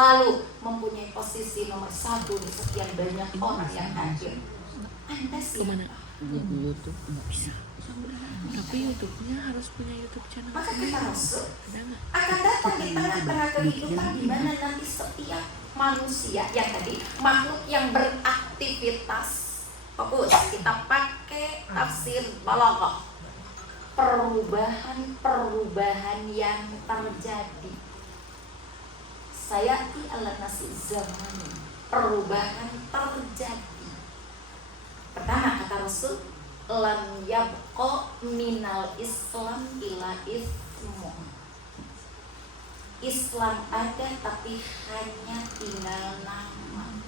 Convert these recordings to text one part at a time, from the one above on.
selalu mempunyai posisi nomor 1 di sekian banyak orang yang hadir. Anda siapa? YouTube nggak bisa. Tapi YouTube-nya harus punya YouTube channel. Maka kata Rasul akan datang di tengah-tengah kehidupan di mana nanti setiap manusia yang tadi makhluk yang beraktivitas. Fokus, kita pakai tafsir balaghah. Perubahan yang terjadi. Sayati ala nasi zaman. Perubahan terjadi. Pertama kata Rasul, lam yabqa minal Islam ila ismu. Islam ada tapi hanya tinggal nama.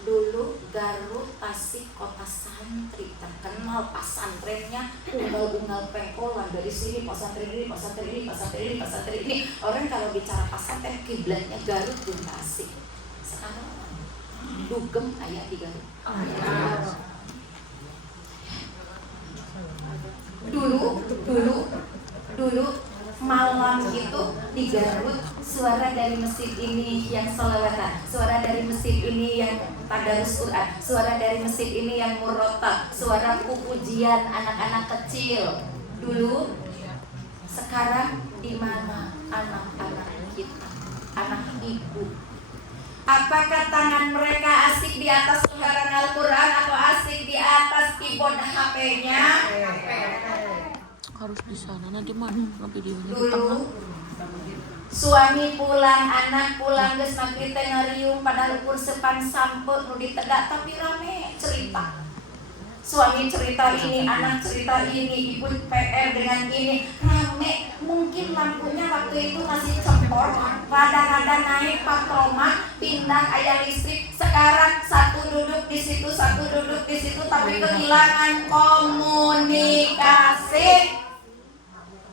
Dulu Garut, Tasik, kota santri, terkenal pesantrennya unggal-unggal pengkolan, dari sini pesantren ini, pesantren ini, pesantren ini, pesantren ini. Orang kalau bicara pesantren kiblatnya Garut dan Tasik. Sekarang dugem ayat di Garut. Dulu malam itu di Garut suara dari masjid ini yang sholawatan, suara dari masjid ini yang tadarus Quran, suara dari masjid ini yang murotal, suara pujian anak-anak kecil dulu. Sekarang di mana anak-anak kita, anak ibu? Apakah tangan mereka asik di atas lembaran Al-Quran atau asik di atas keyboard HP-nya? Harus di sana, nanti mana videonya di Dulu tengah. suami pulang, anak pulang geus maghrib teh ngariung pada ukur sepan sampe nu ditegak tapi rame cerita. Suami cerita ini, anak cerita ini, ibu PR dengan ini, rame. Mungkin lampunya waktu itu masih cempor, rada-rada naik patroma, pindah ayah listrik. Sekarang satu duduk di situ, satu duduk di situ, tapi kehilangan komunikasi.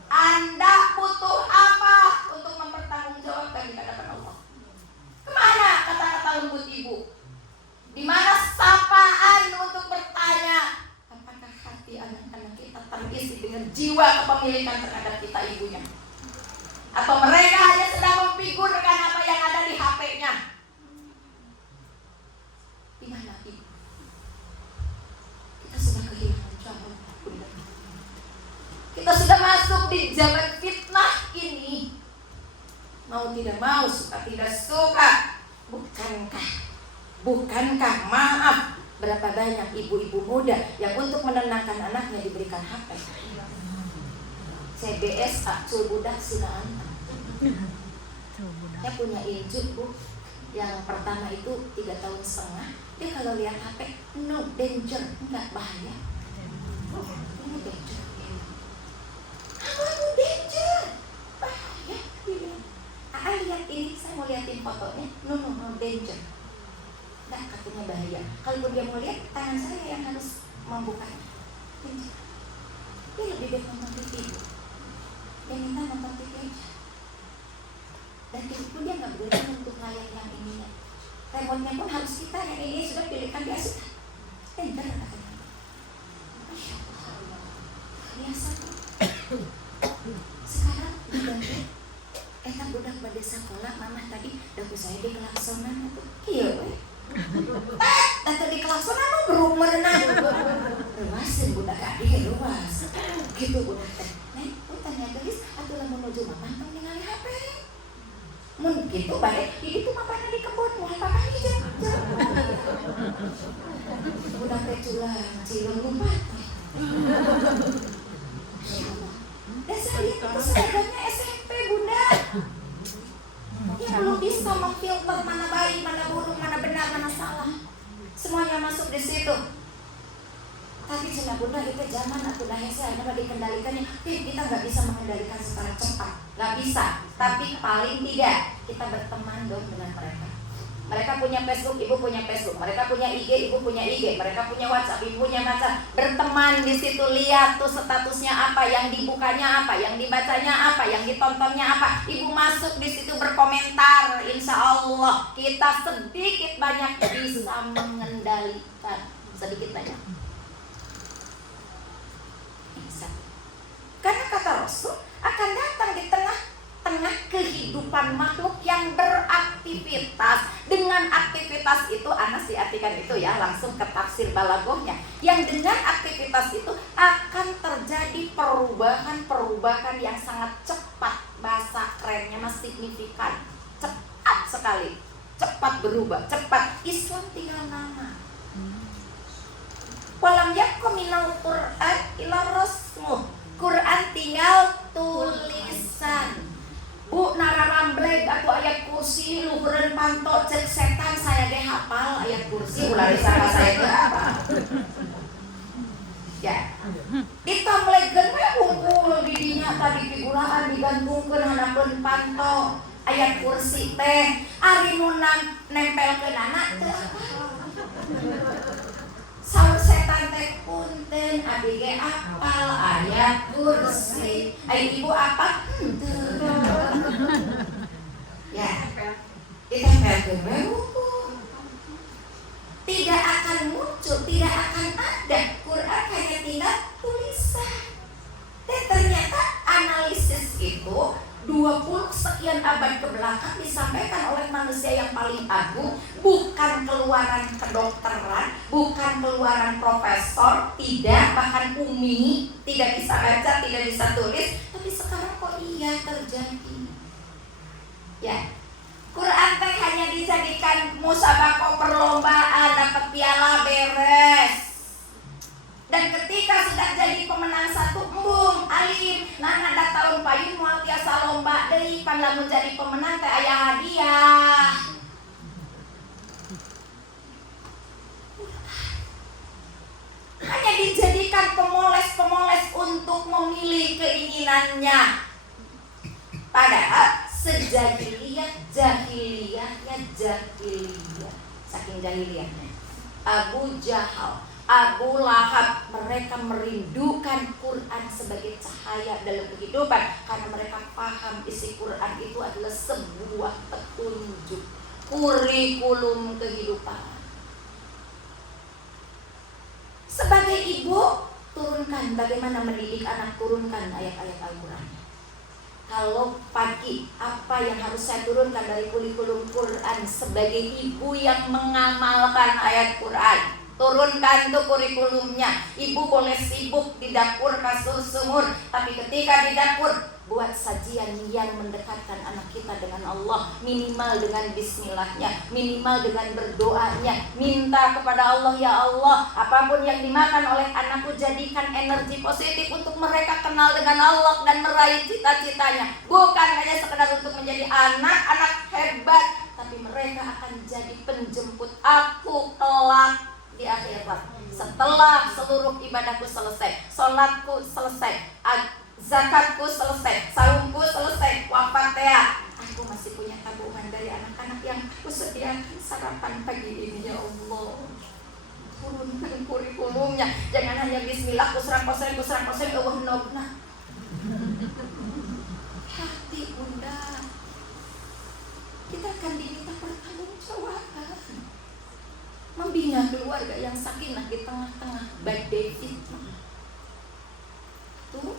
Anda butuh apa untuk mempertanggungjawabkan di hadapan Allah? Kemana kata-kata lembut ibu? Di mana sapaan untuk bertanya, apakah hati anak-anak kita terisi dengan jiwa kepemilikan terhadap kita ibunya? Atau mereka hanya sedang memfigurkan apa yang ada di HP-nya? Di mana ibu? Kita sudah kehilangan jawab. Kita sudah masuk di zaman fitnah ini. Mau tidak mau, suka tidak suka. Bukankah maaf, berapa banyak ibu-ibu muda yang untuk menenangkan anaknya diberikan HP? CBS Acul Budak Sinaan. Saya punya injuk bu, yang pertama itu 3 tahun setengah. Dia kalau lihat HP, no danger, enggak bahaya. Ini danger. Apa danger? Bahaya. Lihat ini, saya mau liatin fotonya. No danger. Nah, katanya bahaya. Kalau dia mau lihat, tangan saya yang harus membukanya. Dia lebih baik nonton TV. Dia minta nonton TV aja. Dan itu dia nggak boleh untuk layar yang ininya. Remote-nya pun harus kita, yang ini sudah pilihkan dia sudah. Enter katanya. Masya Allah. Biasa tuh. Sekarang dibantu. Kan budak pada sekolah, mama tadi daku saya di kelaksonan itu. Iya weh. Atau di kelaksonan lo beruk merenang. Ruasin budak adik ruas. Gitu budak teh. Nih, tanya gelis atau lamun menuju mama tong ningali HP. Mun gitu bae, ini tuh mapana di kebun, mau apa hijau. Budak teh culang, cilung lumpat. Dan saya lihat itu seragamnya SMP bunda. Yang belum bisa memfilter mana baik, mana buruk, mana benar, mana salah. Semuanya masuk di situ. Tapi cina bunda itu zaman aku dah hese ada dikendalikannya. Kita nggak bisa mengendalikan secara cepat, nggak bisa. Tapi paling tidak kita berteman dong dengan mereka. Mereka punya Facebook, ibu punya Facebook. Mereka punya IG, ibu punya IG. Mereka punya WhatsApp, ibu punya WhatsApp. Berteman di situ, lihat tuh statusnya apa, yang dibukanya apa, yang dibacanya apa, yang ditontonnya apa. Ibu masuk di situ berkomentar. Insya Allah kita sedikit banyak bisa mengendalikan, sedikit banyak. Bisa. Karena kata Rasul akan datang di tengah tengah kehidupan makhluk yang beraktivitas. Dengan aktivitas itu, Anas diartikan itu ya, langsung ke tafsir balaghahnya. Yang dengan aktivitas itu akan terjadi perubahan-perubahan yang sangat cepat. Bahasa kerennya masih signifikan. Cepat sekali. Cepat berubah, cepat. Islam tinggal nama. Walam yakum minal Qur'an ila rasmuh. Quran tinggal tulisan. Bu nararamblek aku ayat kursi luhureun panto cek setan saya ge hafal ayat kursi ulah disangka saya ge hafal. Ya. Ditamblekeun we unggul di dinya tadi figuraan digantungkeun hanapeun panto ayat kursi teh ari nu nempelkeun anak teh. Saur setan teh punten abi ge apal ayat kursi. Ai ibu apa? Henteu. Ya. Ditempelkeun we buku. Tidak akan muncul, tidak akan ada. Quran hanya tinggal tulisan. Dan ternyata analisis itu 20 sekian abad ke belakang disampaikan oleh manusia yang paling agung, bukan keluaran kedokteran, bukan keluaran profesor, tidak, bahkan umi, tidak bisa baca, tidak bisa tulis, tapi sekarang kok iya terjadi. Ya, Quran teh hanya dijadikan musabaqah perlombaan, dapat piala beres. Dan ketika sudah jadi pemenang satu, embung, alim, nah ada tahun payung moal tiasa lomba deui pan lamun jadi pemenang teh aya hadiah. Hanya dijadikan pemoles-pemoles untuk memilih keinginannya. Padahal sejahiliyah saking jahiliyahnya Abu Jahal, Abu Lahab, mereka merindukan Quran sebagai cahaya dalam kehidupan karena mereka paham isi Quran itu adalah sebuah petunjuk, kurikulum kehidupan. Sebagai ibu, turunkan bagaimana mendidik anak, turunkan ayat-ayat Al-Quran. Kalau pagi, apa yang harus saya turunkan dari kurikulum Quran sebagai ibu yang mengamalkan ayat Quran? Turunkan tuh kurikulumnya. Ibu boleh sibuk di dapur kasur sumur, tapi ketika di dapur buat sajian yang mendekatkan anak kita dengan Allah, minimal dengan bismillahnya, minimal dengan berdoanya, minta kepada Allah, ya Allah, apapun yang dimakan oleh anakku jadikan energi positif untuk mereka kenal dengan Allah dan meraih cita-citanya. Bukan hanya sekedar untuk menjadi anak-anak hebat, tapi mereka akan jadi penjemput aku kelak di akhirat. Setelah seluruh ibadahku selesai, sholatku selesai, zakatku selesai, saumku selesai, wafat ya, aku masih punya tabungan dari anak-anak yang aku sediakan sarapan pagi ini, ya Allah. Turunkan kurikulumnya, jangan hanya bismillah kusrang koseng nobna. Hati bunda, kita akan diminta pertanggungjawaban. Membina keluarga yang sakinah di tengah-tengah badai fitnah. Tuh,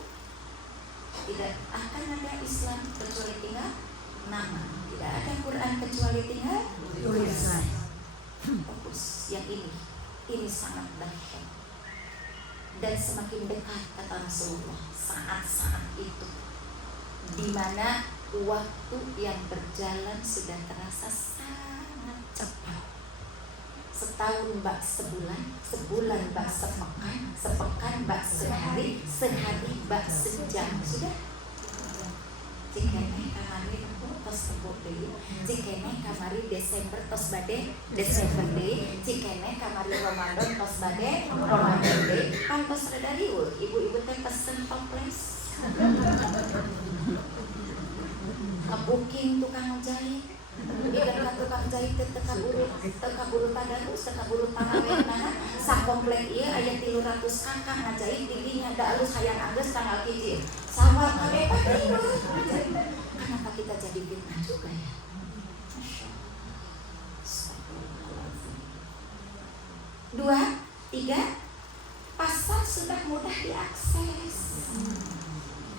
tidak akan ada Islam kecuali tinggal nama. Tidak ada Quran kecuali tinggal tulisan. Fokus yang ini sangat dahsyat. Dan semakin dekat kata Rasulullah saat-saat itu, di mana waktu yang berjalan sudah terasa sangat cepat. Setahun bak sebulan, sebulan bak sepekan, sepekan bak sehari, sehari bak sejam. Sudah? Jikene kamari tos tepuk deui, jikene kamari Desember tos bade Desember deui, jikene kamari Ramadan tos bade Ramadan deui. Pan tos rada riweuh, ibu-ibu teh pesen toples. Ngebooking tukang jahit. Ikan tukang jahit tekaburu padarus, tekaburu pangawen mana sakomplek ieu aya 300 kakak ngajahit didinya da alus hayang anggeus tanggal hiji. Sawal kabeh pati. Kenapa kita jadi fitnah juga ya? Dua, tiga, pasar sudah mudah diakses.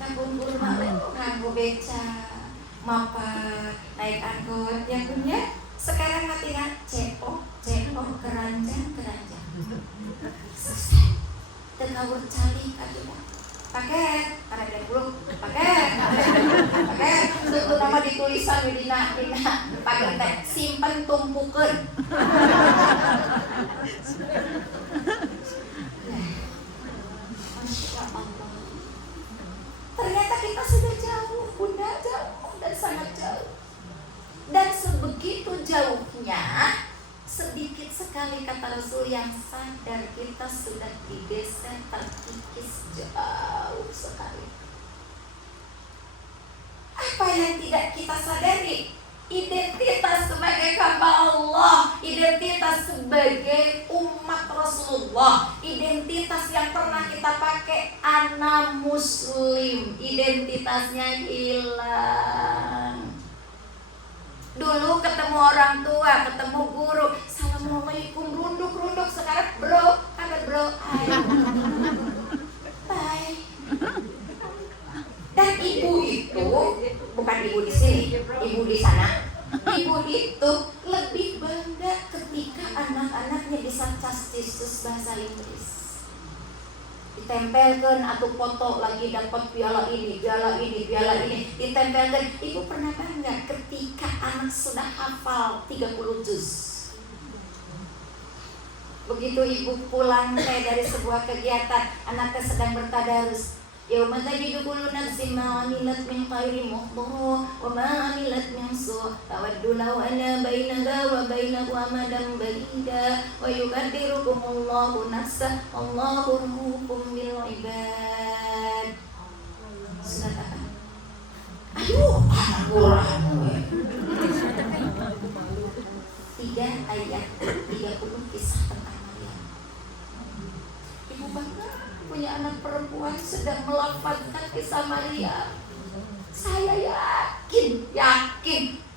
Kabun guru malu, kanggo beca. mapak, naik angkot, ya punya. Sekarang tinggal cepok, keranjang. Selesai. Tegawur cali kadang. Paket, karena dia belum paket. Untuk nama ditulisan dina paket teh simpen tumpukeun. Masya Allah. Ternyata kita sudah jauh, Bunda, jauh dan sangat jauh. Dan sebegitu jauhnya, sedikit sekali kata Rasul yang sadar kita sudah digeser terkikis jauh sekali. Apa yang tidak kita sadari? Identitas sebagai hamba Allah, identitas sebagai umat Rasulullah, identitas yang pernah kita pakai anak muslim, identitasnya hilang. Dulu ketemu orang tua, ketemu guru, assalamualaikum, runduk, sekarang bro, kabar bro, hai, bye. Dan ibu itu, bukan ibu di sini, ibu di sana, ibu itu lebih bangga ketika anak-anaknya bisa castistus bahasa Inggris. Ditempelkan atau foto lagi dapat piala ini, ditempelkan. Ibu pernah bangga ketika anak sudah hafal 30 juz. Begitu ibu pulang dari sebuah kegiatan, anaknya sedang bertadarus. Yauma tajidu kullu nafsin ma 'amilat min khairin muhdara wa ma 'amilat min su' tawaddu law anna bainaha wa bainahu amadan ba'ida wa yuqaddirukumullahu nafsan wallahu rahufun bil 'ibad. Surat apa? Aduh, Al-Qur'an. 3 ayat 30 kisah tentang Maryam. Ibu bangga punya anak perempuan sedang melafazkan kisah Maria. Saya yakin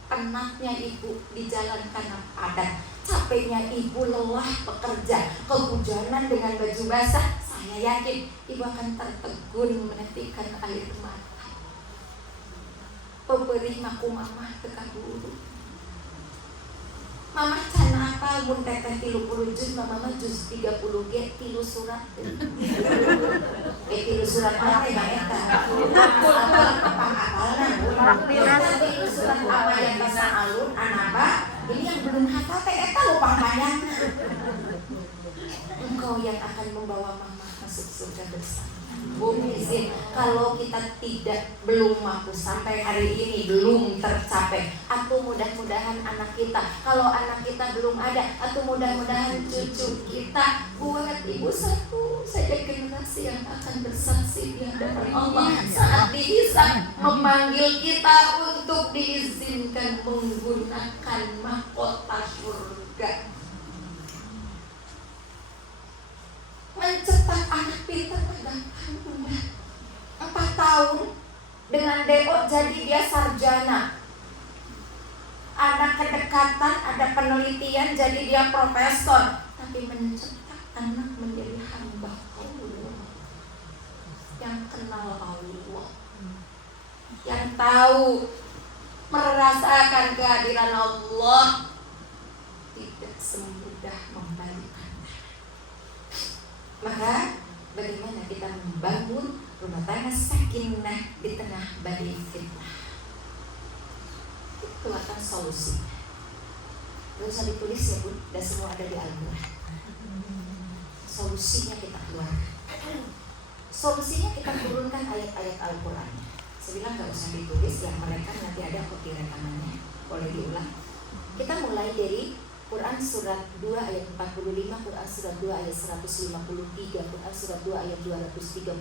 anaknya ibu di jalan kanan padat. Capeknya ibu lelah bekerja, kehujanan dengan baju basah. Saya yakin ibu akan tertegun menetikan air mata. Pemberi maku mamah teka guru. Mama can apa mun teteh 30 juz, mama juz 30 ge 3 surat. 3 surat apa ya eta? Apa-apalna. 3 surat apa yang bisa alun anaba, ini yang belum hafal teh eta lupa panjangna. Engkau yang akan membawa mama masuk surga bersama. Bumi izin, kalau kita belum mampu sampai hari ini, belum tercapai, atau mudah-mudahan anak kita, kalau anak kita belum ada, atau mudah-mudahan cucu kita, buat ibu satu saja generasi yang akan bersaksi di hadapan Allah saat dihisab, memanggil kita untuk diizinkan menggunakan mahkota surga. Mencetak anak pintar gampang, Bunda. 4 tahun dengan DO jadi dia sarjana. Ada kedekatan, ada penelitian jadi dia profesor. Tapi mencetak anak menjadi hamba Allah yang kenal Allah, yang tahu merasakan kehadiran Allah, tidak semudah membalikan. Maka bagaimana kita membangun rumah tangga sakinah di tengah badai fitnah? Itu akan solusi. Gak usah ditulis ya Bun, dan semua ada di Al-Quran. Solusinya kita keluarkan. Solusinya kita turunkan ayat-ayat Al-Quran. Saya bilang gak usah ditulis, yang mereka nanti ada kopi rekamannya, boleh diulang. Kita mulai dari Quran surat 2 ayat 45, Quran surat 2 ayat 153, Quran surat 2 ayat 238,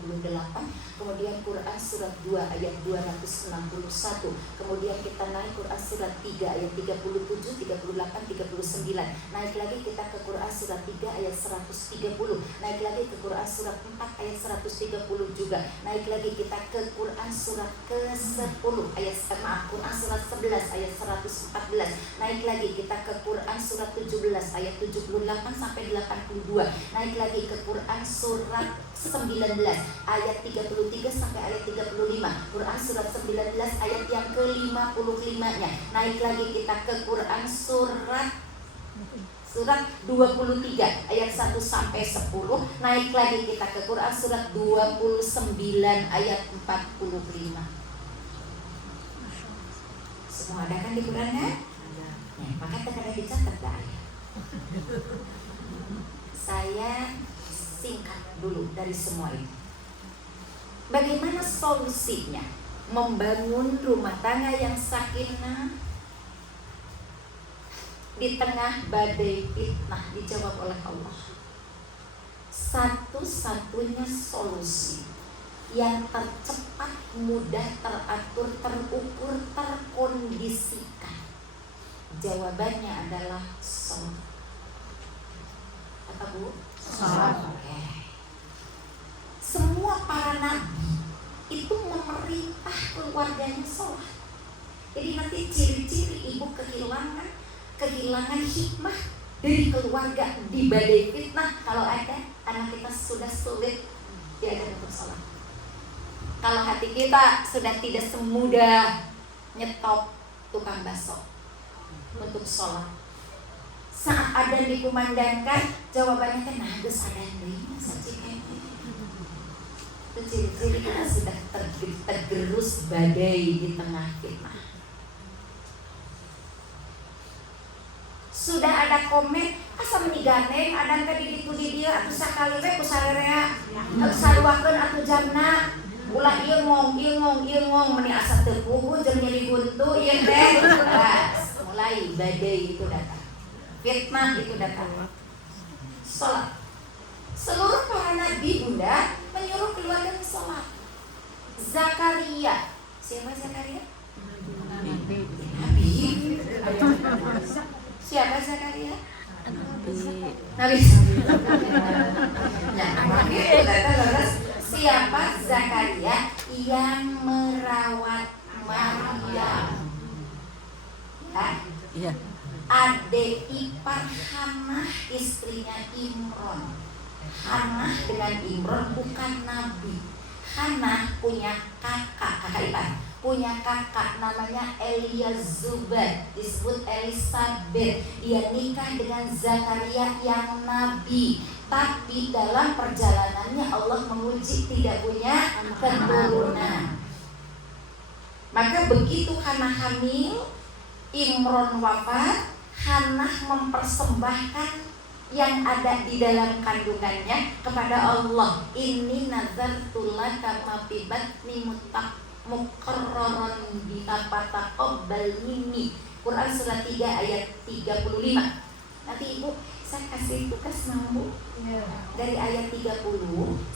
kemudian Quran surat 2 ayat 261, kemudian kita naik Quran surat 3 ayat 37, 38, 39, naik lagi kita ke Quran surat 3 ayat 130, naik lagi ke Quran surat 4 ayat 130 juga, naik lagi kita ke Quran surat ke-10 ayat Quran surat 11 ayat 114, naik lagi kita ke Quran surat surat 17 ayat 78 sampai 82. Naik lagi ke Quran surat 19 ayat 33 sampai ayat 35. Quran surat 19 ayat yang ke-55-nya. Naik lagi kita ke Quran surat 23 ayat 1 sampai 10. Naik lagi kita ke Quran surat 29 ayat 45. Semua ada kan di Quran kan? Ya, maka terkadang dicatat ayat. Saya singkat dulu dari semua itu. Bagaimana solusinya membangun rumah tangga yang sakinah di tengah badai fitnah? Dijawab oleh Allah. Satu-satunya solusi yang tercepat, mudah, teratur, terukur, terkondisikan, jawabannya adalah sholat. Apa Bu? Sholat. Okay. Semua para nabi itu memerintah keluarganya sholat. Jadi nanti ciri-ciri ibu kehilangan hikmah dari keluarga di badai fitnah. Kalau ada anak kita sudah sulit diajak untuk sholat. Kalau hati kita sudah tidak semudah nyetop tukang bakso untuk sholat, saat ada dikumandangkan, jawabannya kan harus ada yang saja kayaknya. Itu ciri-ciri kita sudah tergerus badai di tengah fitnah. Sudah ada komen, asa menigandeng, ada tadi di dia atau sakali we kusarea, atau saluakeun atau jamna. Ulah ieu ngong meni asa teu puguh jeung nyeri buntu ieu teh. Mulai badai itu datang. Fitnah itu datang. Salat. Seluruh para nabi Bunda menyuruh keluarga salat. Zakaria. Siapa Zakaria? Nabi. Siapa Zakaria? Nabi. Nah, itu datang. Siapa Zakaria yang merawat Maryam? Iya. Adik ipar Hannah, istrinya Imron. Hannah dengan Imron bukan nabi. Hannah punya kakak ipar, punya kakak namanya Eliazubad, disebut Elisabeth. Dia nikah dengan Zakaria yang nabi. Tapi dalam perjalanannya Allah menguji tidak punya keturunan. Maka begitu Hannah hamil, Imron wafat, Hannah mempersembahkan yang ada di dalam kandungannya kepada Allah. Ini nazartu laka ma fi batni muqarraran bika fataqabbal minni. Quran surat 3 ayat 35. Nanti Ibu saya kasih tugas mampu dari ayat 30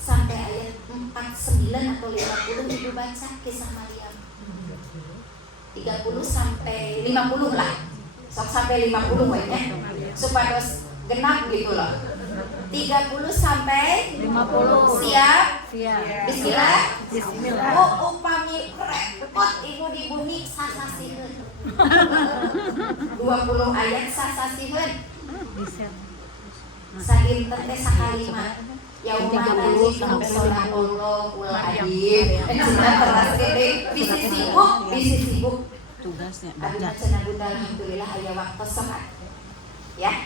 sampai ayat 49 atau 50 Ibu baca kisah Maryam. 30 sampai 50 lah. Sampai 50 ya. Supaya genap gitu loh. 30 sampai 50. Siap? Bismillah. Oh, upami repot Ibu di bumi sasasieun. 20 ayat sasasieun. Sadinten teh sakalimat. Yauma tajid sallallahu alaihi bisi sibuk tugasnya baca. Bunda alhamdulillah aya waktu sholat. Ya.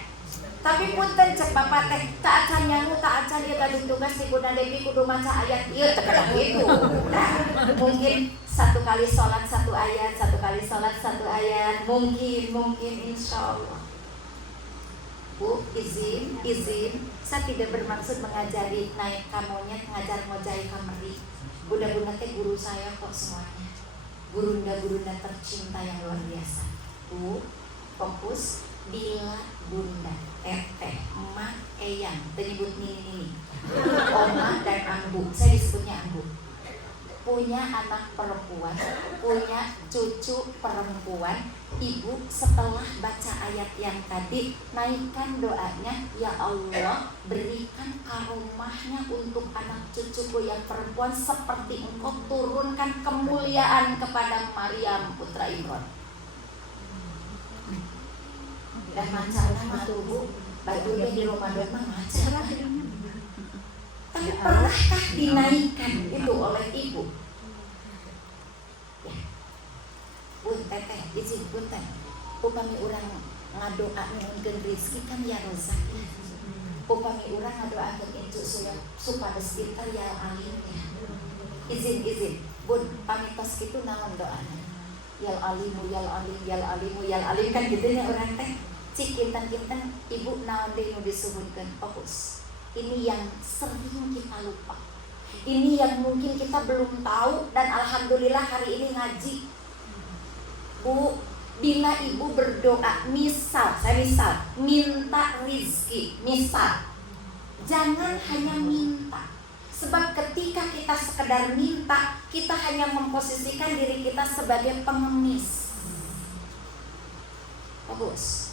Tapi punten cek Bapak teh tak acan nyangu tak acan ieu tadi tugas di Bunda Devi kudu maca ayat ieu teh kada kitu. Nah, mungkin satu kali sholat satu ayat, satu kali sholat satu ayat, mungkin insyaallah. Bu, izin, saya tidak bermaksud mengajari naik monyet, ngajar ngojai kameri. Bunda-bunda teh guru saya kok semuanya. Gurunda tercinta yang luar biasa. Bu, fokus, bila bunda, teteh, emak, eyang, menyebut ini, oma dan ambu. Saya disebutnya ambu. Punya anak perempuan, punya cucu perempuan. Ibu setelah baca ayat yang tadi, naikkan doanya, ya Allah berikan karomahnya untuk anak cucuku yang perempuan seperti Engkau turunkan kemuliaan kepada Maryam putra Imron. Dan macan mah tubuh bajunya di Ramadan mah macan. Tapi pernahkah dinaikkan itu oleh ibu? Ya. Bun teteh, izin bun teh. Upami urang ngadoa nyuhunkeun rezeki kan ya rozak. Upami urang ngadoakeun incu supados pintar ya alim ya. Izin bun pamitos kitu naon doana? Yal alimu yal alim yal alimu yal alim kan gitu nya urang teh. Cik kinten-kinten ibu naon deui nu disuhunkeun? Fokus. Ini yang sering kita lupa. Ini yang mungkin kita belum tahu dan alhamdulillah hari ini ngaji. Bu, bila ibu berdoa, misal minta rizki, misal jangan hanya minta. Sebab ketika kita sekedar minta, kita hanya memposisikan diri kita sebagai pengemis. Bagus.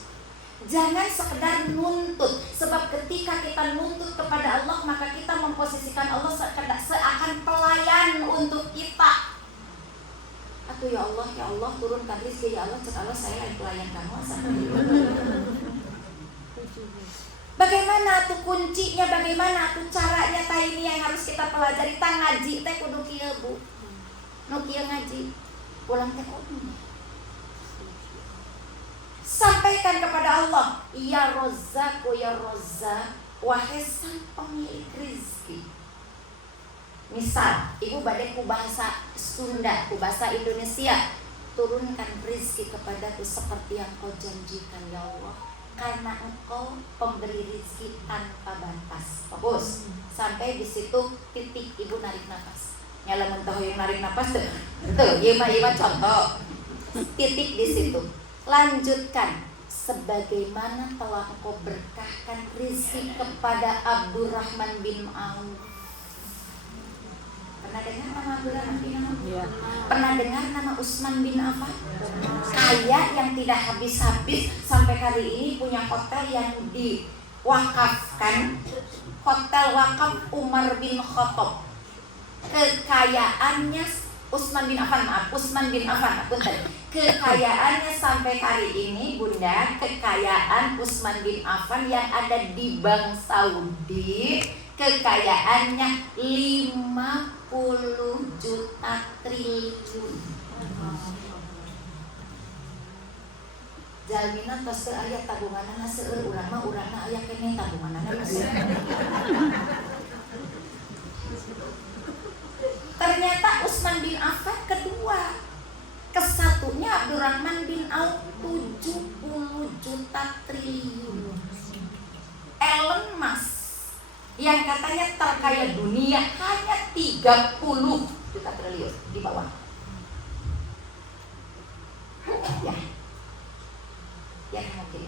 Jangan sekedar nuntut. Sebab ketika kita nuntut kepada Allah, maka kita memposisikan Allah seakan pelayan untuk kita. Atuh ya Allah turunkan rezeki ya Allah, cek Allah saya lain pelayan kamu. Bagaimana tuh kuncinya, bagaimana tuh caranya tah ini yang harus kita pelajari. Tah ngaji teh kudu kieu Bu. Nu kieu ngaji. Ulang teh kudu. Sampaikan kepada Allah, ya Razzaq, wahai sang pemilik rezeki. Misal, ibu bade ku bahasa Sunda, ku bahasa Indonesia, turunkan rezeki kepadaku seperti yang kau janjikan ya Allah, karena engkau pemberi rezeki tanpa batas. Fokus. Sampai di situ titik ibu narik nafas. Nyala mentah yang narik nafas tuh. Tuh, iya contoh. Titik di situ. Lanjutkan. Sebagaimana telah engkau berkahkan rezeki kepada Abdurrahman bin Auf. Pernah dengar nama Abdurrahman bin Auf? Ya. Pernah dengar nama Utsman bin Affan? Kaya yang tidak habis-habis, sampai kali ini punya hotel yang diwakafkan, hotel wakaf Umar bin Khattab. Kekayaannya Utsman bin Affan, kekayaannya sampai hari ini Bunda, kekayaan Utsman bin Affan yang ada di Bank Saudi, kekayaannya 50 juta triliun. Jaminan tos aya tabunganna seueur urang mah urangna aya keneh tabunganna. Ternyata Utsman bin Affan kedua. Kesatunya Abdurrahman bin Auf 70 juta triliun. Elon Musk yang katanya terkaya dunia hanya 30 juta triliun di bawah. Ya mungkin.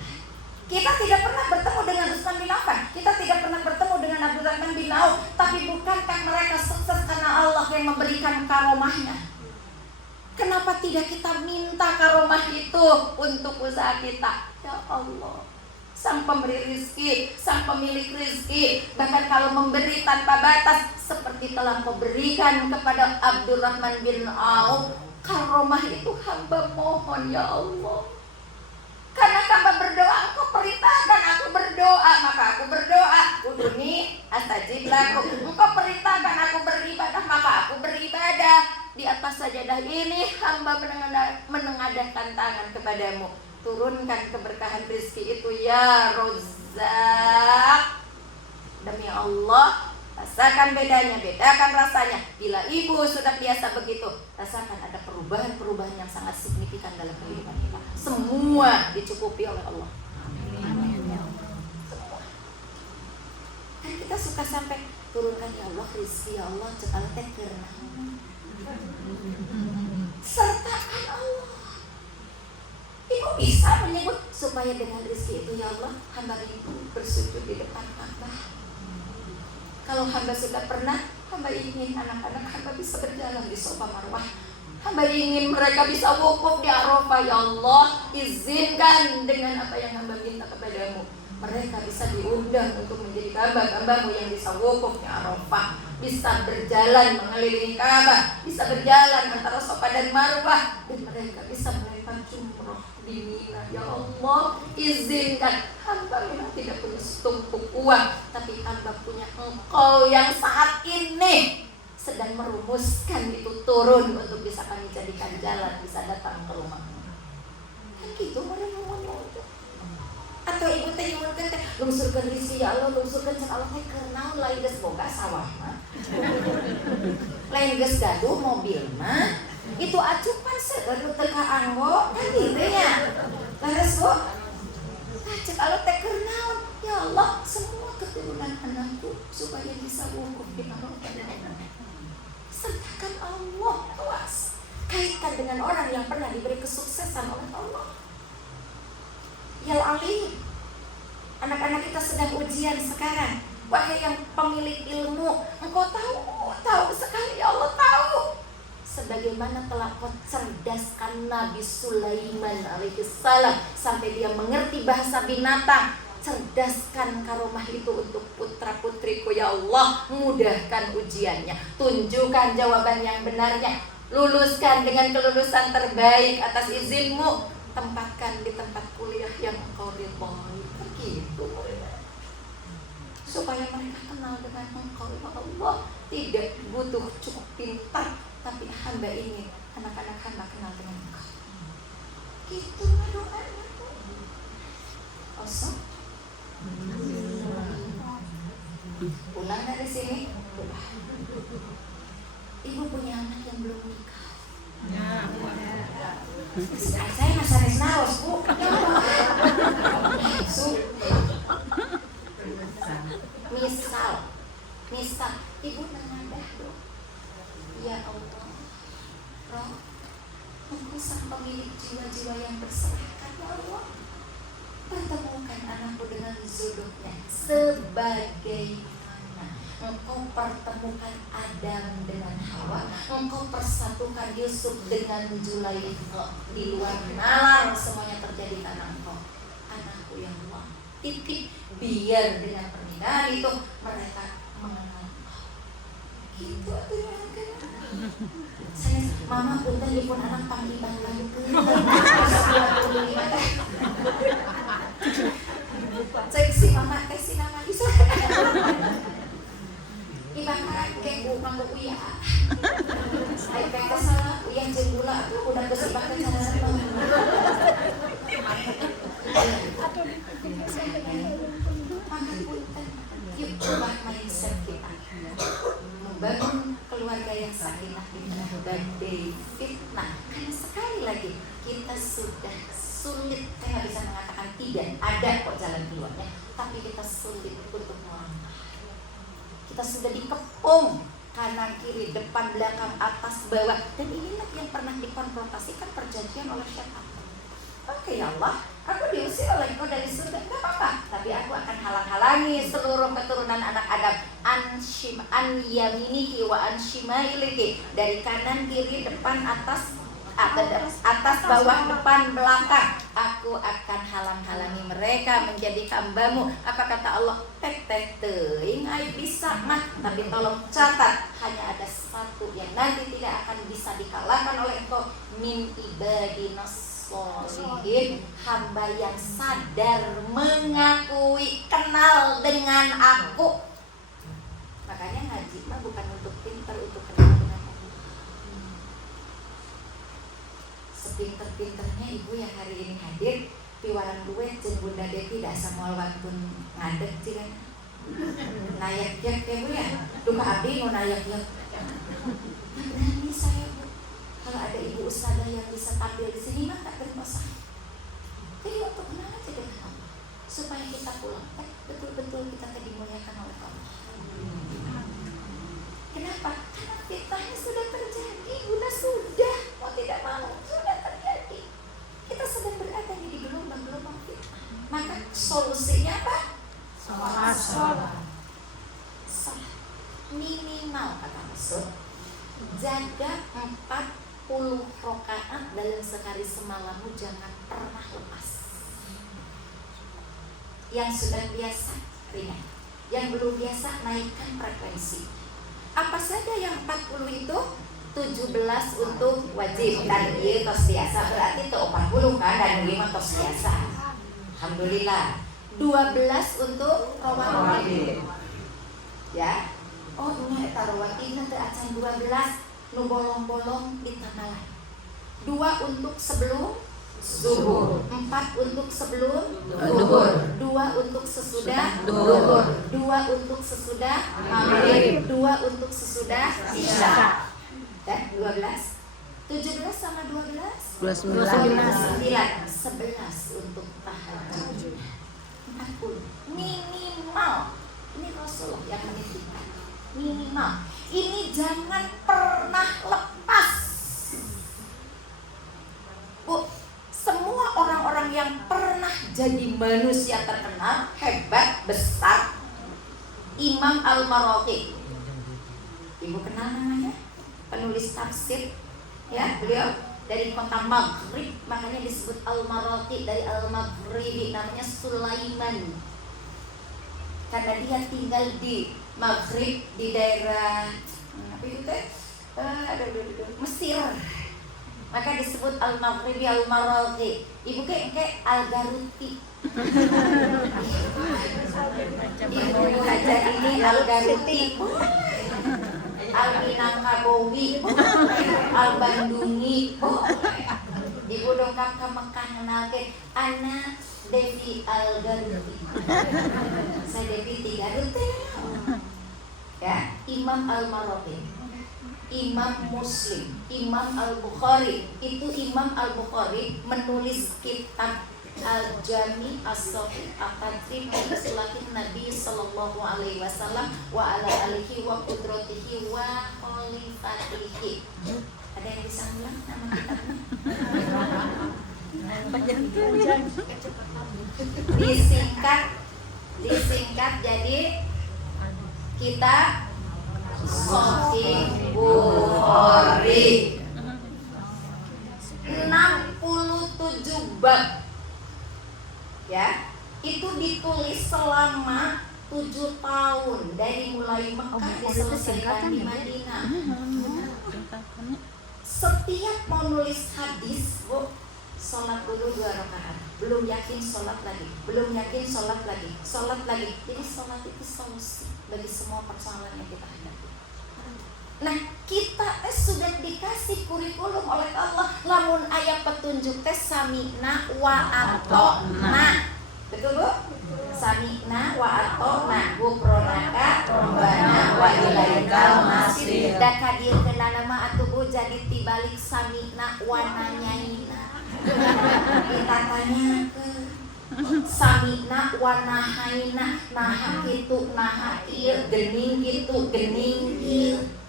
Kita tidak pernah bertemu dengan Utsman bin Affan, kita tidak pernah bertemu dengan Abdurrahman bin Auf, tapi bukankah mereka sukses karena Allah yang memberikan karomahnya? Kenapa tidak kita minta karomah itu untuk usaha kita? Ya Allah, Sang pemberi rizki, Sang pemilik rizki, bahkan kalau memberi tanpa batas, seperti telah Kau berikan kepada Abdurrahman bin Auf, karomah itu hamba mohon ya Allah. Karena hamba berdoa, Engkau perintahkan aku berdoa, maka aku berdoa. Uduni astajib lakum. Engkau perintahkan aku beribadah, maka aku beribadah. Di atas sajadah ini hamba menengadahkan tangan kepadamu. Turunkan keberkahan rezeki itu ya Razzaq. Demi Allah, rasakan bedanya, bedakan rasanya. Bila ibu sudah biasa begitu, rasakan ada perubahan-perubahan yang sangat signifikan dalam kehidupan kita. Semua dicukupi oleh Allah. Amin. Semua. Kan kita suka sampai turunkan ya Allah rezeki ya Allah cepat teker. Sertakan Allah. Ibu bisa menyebut supaya dengan rezeki itu ya Allah hamba ibu bersujud di depan Ka'bah. Kalau hamba sudah pernah, hamba ingin anak-anak hamba bisa berjalan di Safa Marwah. Hamba ingin mereka bisa wukuf di Arafah ya Allah. Izinkan dengan apa yang hamba minta kepadamu. mereka bisa diundang untuk menjadi hamba-hambamu yang bisa wukuf di Arafah, bisa berjalan mengelilingi Ka'bah, bisa berjalan antara Safa dan Marwah, dan mereka bisa melempar jumroh di Mina. Ya Allah, izinkan hamba memang tidak punya setumpuk uang, tapi hamba punya Engkau yang saat ini sedang merumuskan itu turun untuk bisa kami jadikan jalan, bisa datang ke rumahmu. Kan gitu mereka menyuruh. Atau ibu teh nyuruhkan teh lungsurkan rizki ya Allah, lungsurkan cek Allah teh karena lain geus boga sawah mah. Lain geus gaduh mobil mah. Itu acupan segaduh teu ka anggo kan gitu nya. Laras kok. Nah, cek Allah teh karena ya Allah semua keturunan anakku supaya bisa wukuf di Arafah. Sertakan Allah, awas. Kaitkan dengan orang yang pernah diberi kesuksesan oleh Allah. Ya alim, anak-anak kita sedang ujian sekarang. Wahai yang pemilik ilmu, engkau tahu sekali, ya Allah tahu. Sebagaimana telah kau cerdaskan Nabi Sulaiman alaihissalam sampai dia mengerti bahasa binatang. Cerdaskan karomah itu untuk putra-putriku, ya Allah. Mudahkan ujiannya, tunjukkan jawaban yang benarnya, luluskan dengan kelulusan terbaik atas izinmu. Tempatkan di tempat kuliah yang engkau ridhoi. Begitu supaya mereka kenal dengan engkau, ya Allah. Tidak butuh cukup pintar, tapi hamba ini, anak-anak hamba kenal dengan engkau. Gitu doanya. Kosong. Pulang dari sini. Ibu punya anak yang belum nikah. Saya masalah naros, Bu. Misal ibu mengadah, Bu. Ya Allah, Roh, Engkau sang pemilik jiwa-jiwa yang berserahkan, ya Allah. Pertemukan anakku dengan jodohnya sebagaimana Engkau pertemukan Adam dengan Hawa, Engkau persatukan Yusuf dengan Zulaikha. Di luar nalar semuanya terjadi karena Engkau. Anakku yang Allah, titip biar dengan pernikahan itu mereka mengenal Engkau. Gitu tuh kan. Saya mama punten dipun anak panggilkan lagi ke. Cek si mama teh si nama bisa. Ibang kayak bu mangga uya. Ai teh kesal uya jeung gula udah geus ibang teh cara. Yuk ubah mindset kita. Membangun keluarga yang sakinah di tengah badai fitnah. Karena sekali lagi kita sudah sulit, saya nggak bisa mengatakan tidak ada kok jalan keluarnya, tapi kita sulit untuk melangkah. Kita sudah dikepung kanan kiri depan belakang atas bawah, dan inilah yang pernah dikonfrontasikan perjanjian oleh syaitan. Oke ya Allah, aku diusir oleh Engkau dari surga, gak apa-apa, tapi aku akan halang-halangi seluruh keturunan anak Adam an yaminihi wa an shimailihi, dari kanan kiri depan atas bawah depan belakang. Aku akan halang-halangi mereka menjadi hambamu. Apa kata Allah? Tek teuing ai bisa mah, tapi tolong catat, hanya ada satu yang nanti tidak akan bisa dikalahkan oleh Engkau, min ibadinas solihin, hamba yang sadar mengakui kenal dengan aku. Makanya ngaji mah bukan untuk pintar, untuk kenal dengan Allah. Sepinter-pinternya ibu yang hari ini hadir, piwaran duet jeung Bunda Devi dah samoal wantun ngadeg cigan. Nayak ya bu ya. Duka abdi mau nayak ya. Berani saya Bu. Kalau ada ibu ustazah yang bisa tampil di sini mah tak bermasalah. Jadi untuk kenal aja dengan Allah, supaya kita pulang betul-betul kita dimuliakan oleh Allah. Kenapa? Karena fitnahnya sudah terjadi, sudah mau tidak mau sudah terjadi. Kita sedang berada di gelombang-gelombang fitnah. Maka solusinya apa? Salat. Minimal kata Rasul, jaga 40 rakaat dalam sekali semalammu, jangan pernah lepas. Yang sudah biasa ringan, yang belum biasa naikkan frekuensi. Apa saja yang 40 itu? 17 untuk wajib dan ieu tos biasa, berarti ke 40 kan, dan ieu mah tos biasa. Alhamdulillah. 12 untuk rawatib. Ya. Oh nya eta rawatib teh acan 12 nu bolong-bolong di tanggal. 2 untuk sebelum zuhur, 4 untuk sebelum zuhur, 2 untuk sesudah zuhur, 2 untuk sesudah maghrib, 2 untuk sesudah isya. Ya, 12. 17 sama 12 9, 11 untuk tahajud. 40 minimal. Ini Rasulullah yang menitipkan minimal. Ini jangan pernah lepas. Bu, semua orang-orang yang pernah jadi manusia terkenal, hebat, besar, Imam Al-Marwazi. Ibu kenal namanya? Penulis tafsir, ya, beliau dari kota Maghrib, makanya disebut Al-Marwazi, dari Al-Maghribi, namanya Sulaiman. Karena dia tinggal di Maghrib, di daerah apa itu teh? Mesir. Maka disebut Al-Maghribi Al-Marwazi. Ibu kayak Al-Garuti. Ibu aja ini Al-Garuti, Al-Minangkabawi, Al-Bandungi. Ibu dongkap ke Mekah kenalkan anak Devi Al-Garuti. Saya Devi Garuti. Ya, Imam Al-Marwazi, Imam Muslim, Imam Al-Bukhari. Itu Imam Al-Bukhari menulis kitab Al-Jami As-Sahih At-Tadrib Islahin Nabi sallallahu alaihi wasallam wa ala alihi wa qudratihi wa khalifatihi. Ada yang bisa bilang nama kitabnya? Disingkat jadi kita Sahih Bukhari. 67 bab. Ya, itu ditulis selama 7 tahun, dari mulai Mekah diselesaikan di Madinah. Setiap mau nulis hadis, Bu, sholat dulu 2 rakaat. Belum yakin sholat lagi, belum yakin sholat lagi, sholat lagi. Jadi sholat itu solusi bagi semua persoalan yang kita hadapi. Nah, kita sudah dikasih kurikulum oleh Allah. Lamun ayat petunjuk teh sami'na wa ata'na. Betul, Bu? Sami'na wa ata'na, gufronaka rabbana wa ilaikal masir. Da kadieunna nama atuh Bu, jadi tibalik sami'na wa nanyaina. Kita tanyakeun sami'na wa nahaina, naha kitu naha ieu, geuning kitu geuning ieu.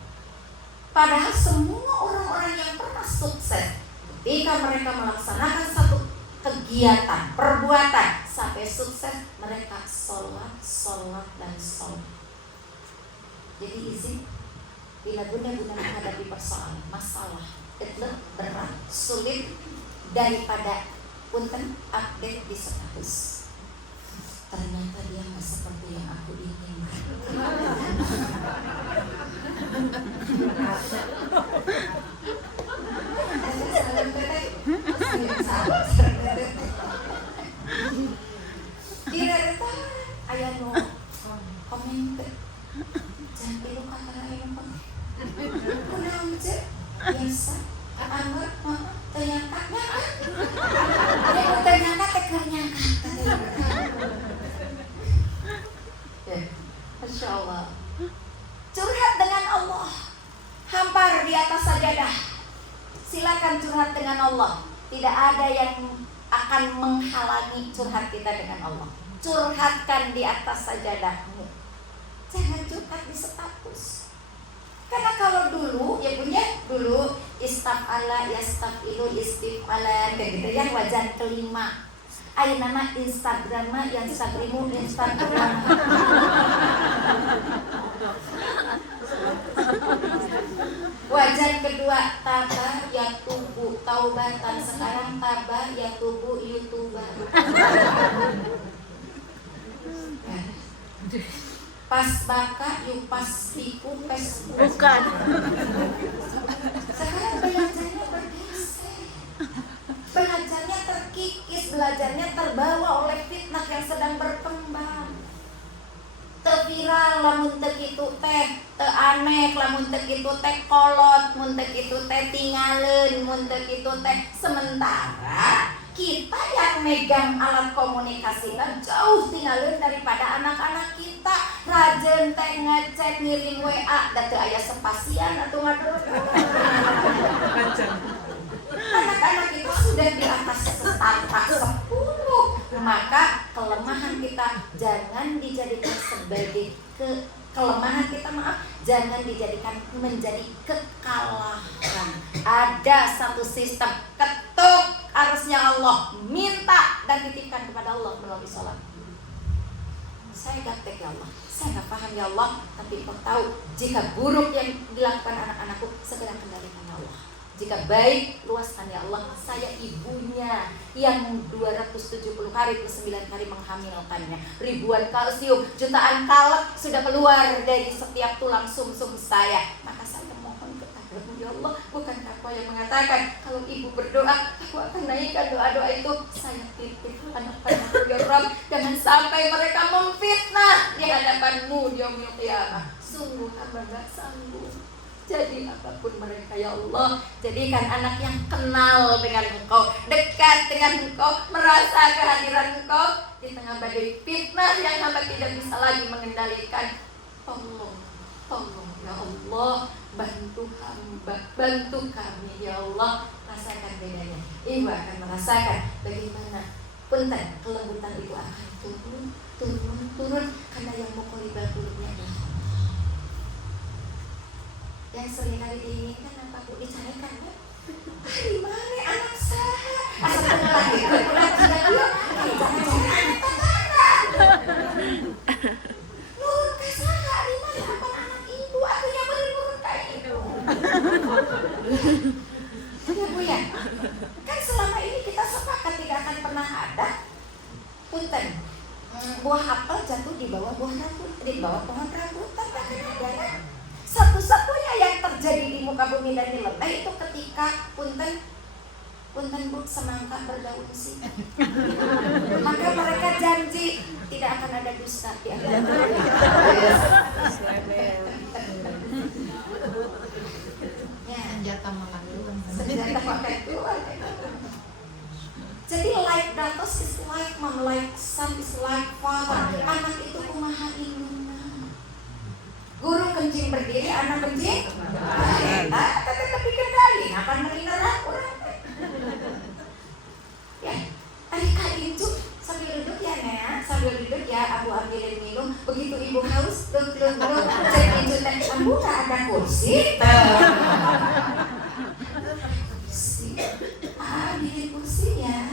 Padahal semua orang-orang yang pernah sukses, ketika mereka melaksanakan satu kegiatan, perbuatan sampai sukses, mereka sholat, dan sholat. Jadi izin, bila bunda menghadapi persoalan, masalah, itu berat, sulit, daripada punten update di status. Ternyata dia nggak seperti yang aku inginkan. Direta aya nu komen teh. Jangan tilu kata aya nu komen. Kunaon cek? Biasa. Angger ternyata dia ternyata tekernya. Masya Allah. Curhat dengan Allah, hampar di atas sajadah. Silakan curhat dengan Allah. Tidak ada yang akan menghalangi curhat kita dengan Allah. Curhatkan di atas sajadahmu. Jangan curhat di status. Karena kalau dulu, ya punya dulu istafala, yastafilu, istifalan, kayak gitu ya, wajan kelima. Ayo nama Instagram yang Instagrimu Instagram. Wajan kedua tabah ya tubuh taubatan, sekarang tabah ya tubuh YouTuber. Ya. Pas baka, yuk pas tipu, pes. Bukan. Sekarang belajarnya bergeser. Belajarnya terkikis, belajarnya terbawa oleh fitnah yang sedang berkembang. Viral lamun teu kitu teh, teu aneh lamun teu kitu teh kolot, mun teu kitu teh tingaleun, mun teu kitu teh sementara kita yang megang alat komunikasinya jauh tinggalin daripada anak-anak kita. Rajin teh ngechat ngirim WA da teu aya spasian atuh ngadoa. Anak-anak kita sudah di atas startup 10, maka kelemahan kita jangan dijadikan sebagai kelemahan kita, jangan dijadikan menjadi kekalahan. Ada satu sistem, ketuk arusnya Allah, minta dan titipkan kepada Allah melalui sholat. Saya gaptek ya Allah, saya gak paham ya Allah, tapi Engkau tahu jika buruk yang dilakukan anak-anakku, segera kendalikan ya Allah. Jika baik, luaskan ya Allah. Saya ibunya yang 270 hari plus 9 hari menghamilkannya. Ribuan kalsium, jutaan kalet sudah keluar dari setiap tulang sumsum saya. Maka saya mohon kepadamu ya Allah. Bukankah Kau yang mengatakan kalau ibu berdoa, Aku akan naikkan doa-doa itu. Saya titip anak-anakku ya Rabb. Jangan sampai mereka memfitnah di hadapan-Mu di yaumil qiyamah. Sungguh hamba gak sanggup. Jadi apapun mereka ya Allah, jadikan anak yang kenal dengan Engkau, dekat dengan Engkau, merasa kehadiran Engkau di tengah badai fitnah yang hamba tidak bisa lagi mengendalikan. Tolong ya Allah, bantu hamba, bantu kami ya Allah. Rasakan bedanya. Ibu akan merasakan bagaimana punten kelembutan itu akan turun karena yang muqallibal qulubnya adalah yang seringkali diinginkan apa Bu dicarikan ya? Di mana anak saya? Asal lagi pulang tidak dia, jangan-jangan anak tetangga. Nurun ke saya, di mana apa anak ibu? Artinya beri-nurun kayak itu. Ya Bu ya, kan selama ini kita sepakat tidak akan pernah ada punten buah apel jatuh di bawah buah rambut, di bawah pohon rambutan, tak ada. Satu-satunya yang terjadi di muka bumi dan di lemah itu ketika punten Bu semangka berdaun sih. Maka mereka janji tidak akan ada dusta di antara senjata makan Tuhan. Senjata makan Tuhan. Jadi like datos is like mom, like son is like father. Anak itu kumaha induna. Guru kencing berdiri, anak kencing tapi kendali, akan mengingat orang. Ya, Arika itu sambil duduk ya Nea, sambil duduk ya Abu ambilin minum. Begitu ibu haus, duduk. Jadi itu kamu gak ada kursi. Ambilin kursi ya.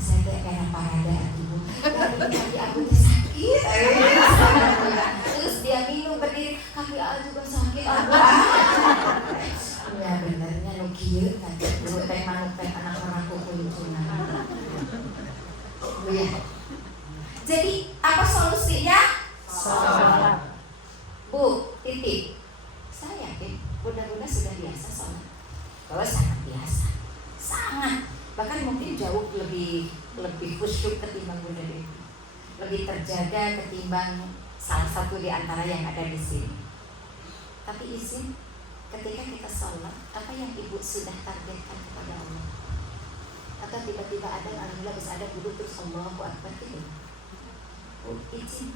Saya kayak parada ibu. Tadi aku sakit. Terus dia minum berdiri, kaki juga sakit. Ya benernya lo kieu kan. Lu teh manuk teh anak orang kukulicunan. Ya. Jadi apa solusinya? Sholat. Bu, titip. Saya yakin bunda-bunda sudah biasa sholat. Bahwa sangat biasa. Sangat. Bahkan mungkin jauh lebih khusyuk ketimbang bunda Devi. Lebih terjaga ketimbang salah satu di antara yang ada di sini. Tapi izin, ketika kita sholat, apa yang ibu sudah targetkan kepada Allah? Atau tiba-tiba ada, alhamdulillah bisa ada duduk terus Allahu Akbar gitu. Oh, izin.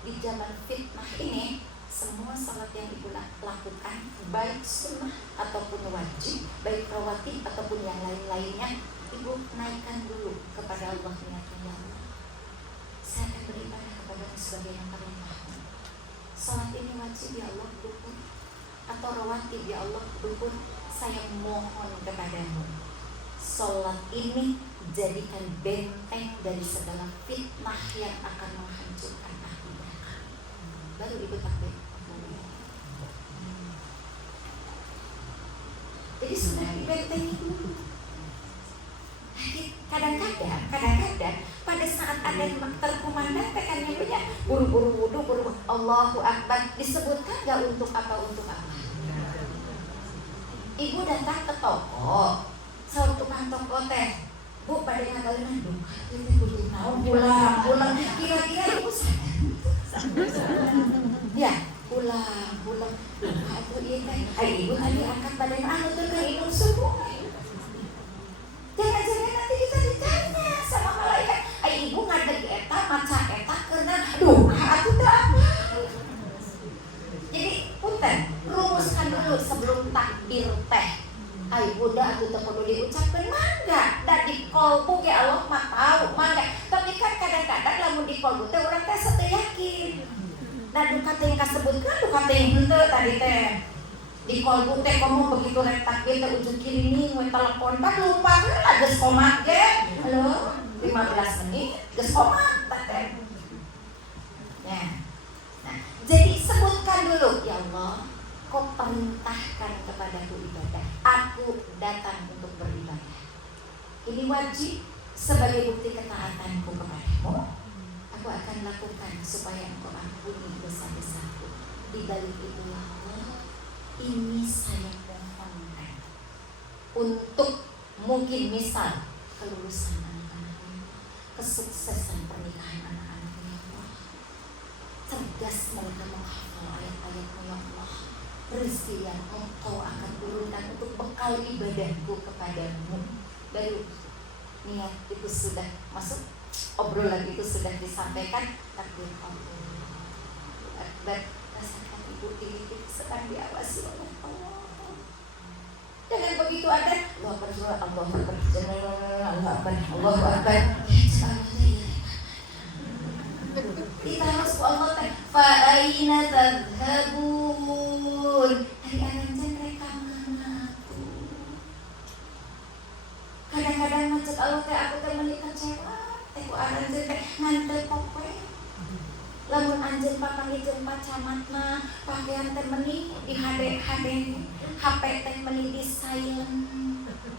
Di zaman fitnah ini, semua sholat yang ibu lakukan, baik sunnah ataupun wajib, baik rawatib ataupun yang lain-lainnya, ibu naikkan dulu kepada Allah, niatnya Allah. Saya akan beribadah kepadamu sebagai yang paling mahal. Salat ini wajib ya Allah, dukun. Atau rawatib ya Allah, dukun. Saya mohon kepadamu, salat ini jadikan benteng dari segala fitnah yang akan menghancurkan akidah. Baru ibu takbir. Jadi sudah dibentengi dulu. Kadang-kadang pada saat ada yang terkumandang tekannya punya buru-buru wudu, buru Allahu Akbar, disebutkan gak untuk apa? Ibu datang ke toko, saur tukang toko teh, Bu pada ngagalin aduh, ini butuh naon pulang, kira-kira ibu ya pulang, aku ibu tadi angkat badan tuh ke ibu subuh. Jangan-jangan nanti kita ditanya sama malaikat, ibu ngadeg eta, maca eta, karena aku tuh apa? Jadi punten, rumuskan dulu sebelum takbir teh. Bunda aku teh kudu diucapkeun mangga, da di kolbu ge Allah mah tahu mangga. Tapi kan kadang-kadang lamun di kolbu teh urang teh teu yakin. Nah duka teh kasebutkeun duka teh henteu tadi teh. Di kolbu teh komo begitu rek takbir teh ujung kiri nih we telepon tak lupa lah geus komat ge. Halo, 15 menit geus komat teh. Ya. Nah, jadi sebutkan dulu ya Allah, Kau perintahkan kepadaku ibadah. Aku datang untuk beribadah. Ini wajib sebagai bukti ketaatanku kepadamu. Aku akan lakukan supaya Engkau ampuni dosa-dosaku. Di balik itu ya Allah, ini saya mohonkan untuk mungkin misal kelulusan anak-anakku, kesuksesan pernikahan anak-anakku ya Allah. Cerdas mereka menghafal ayat-ayatmu ya Allah. Rezeki yang Engkau akan turunkan untuk bekal ibadahku kepadamu. Baru niat itu sudah masuk, obrolan itu sudah disampaikan, takbir Allah Akbar, rasakan ibu diri kita sedang diawasi oleh Allah. Jangan begitu ada Allah Akbar, Allah Akbar. Kita harus Allah teh fa aina tadhhabun. Hari aranjeun reka mana aku. Kadang-kadang macet Allah teh aku teh meuli kecewa. Teh ku aranjeun teh nganteu popoe. Lamun anjeun papanggihkeun pacamatna, pakaian teh meuni di HD HP teh meuni di silent.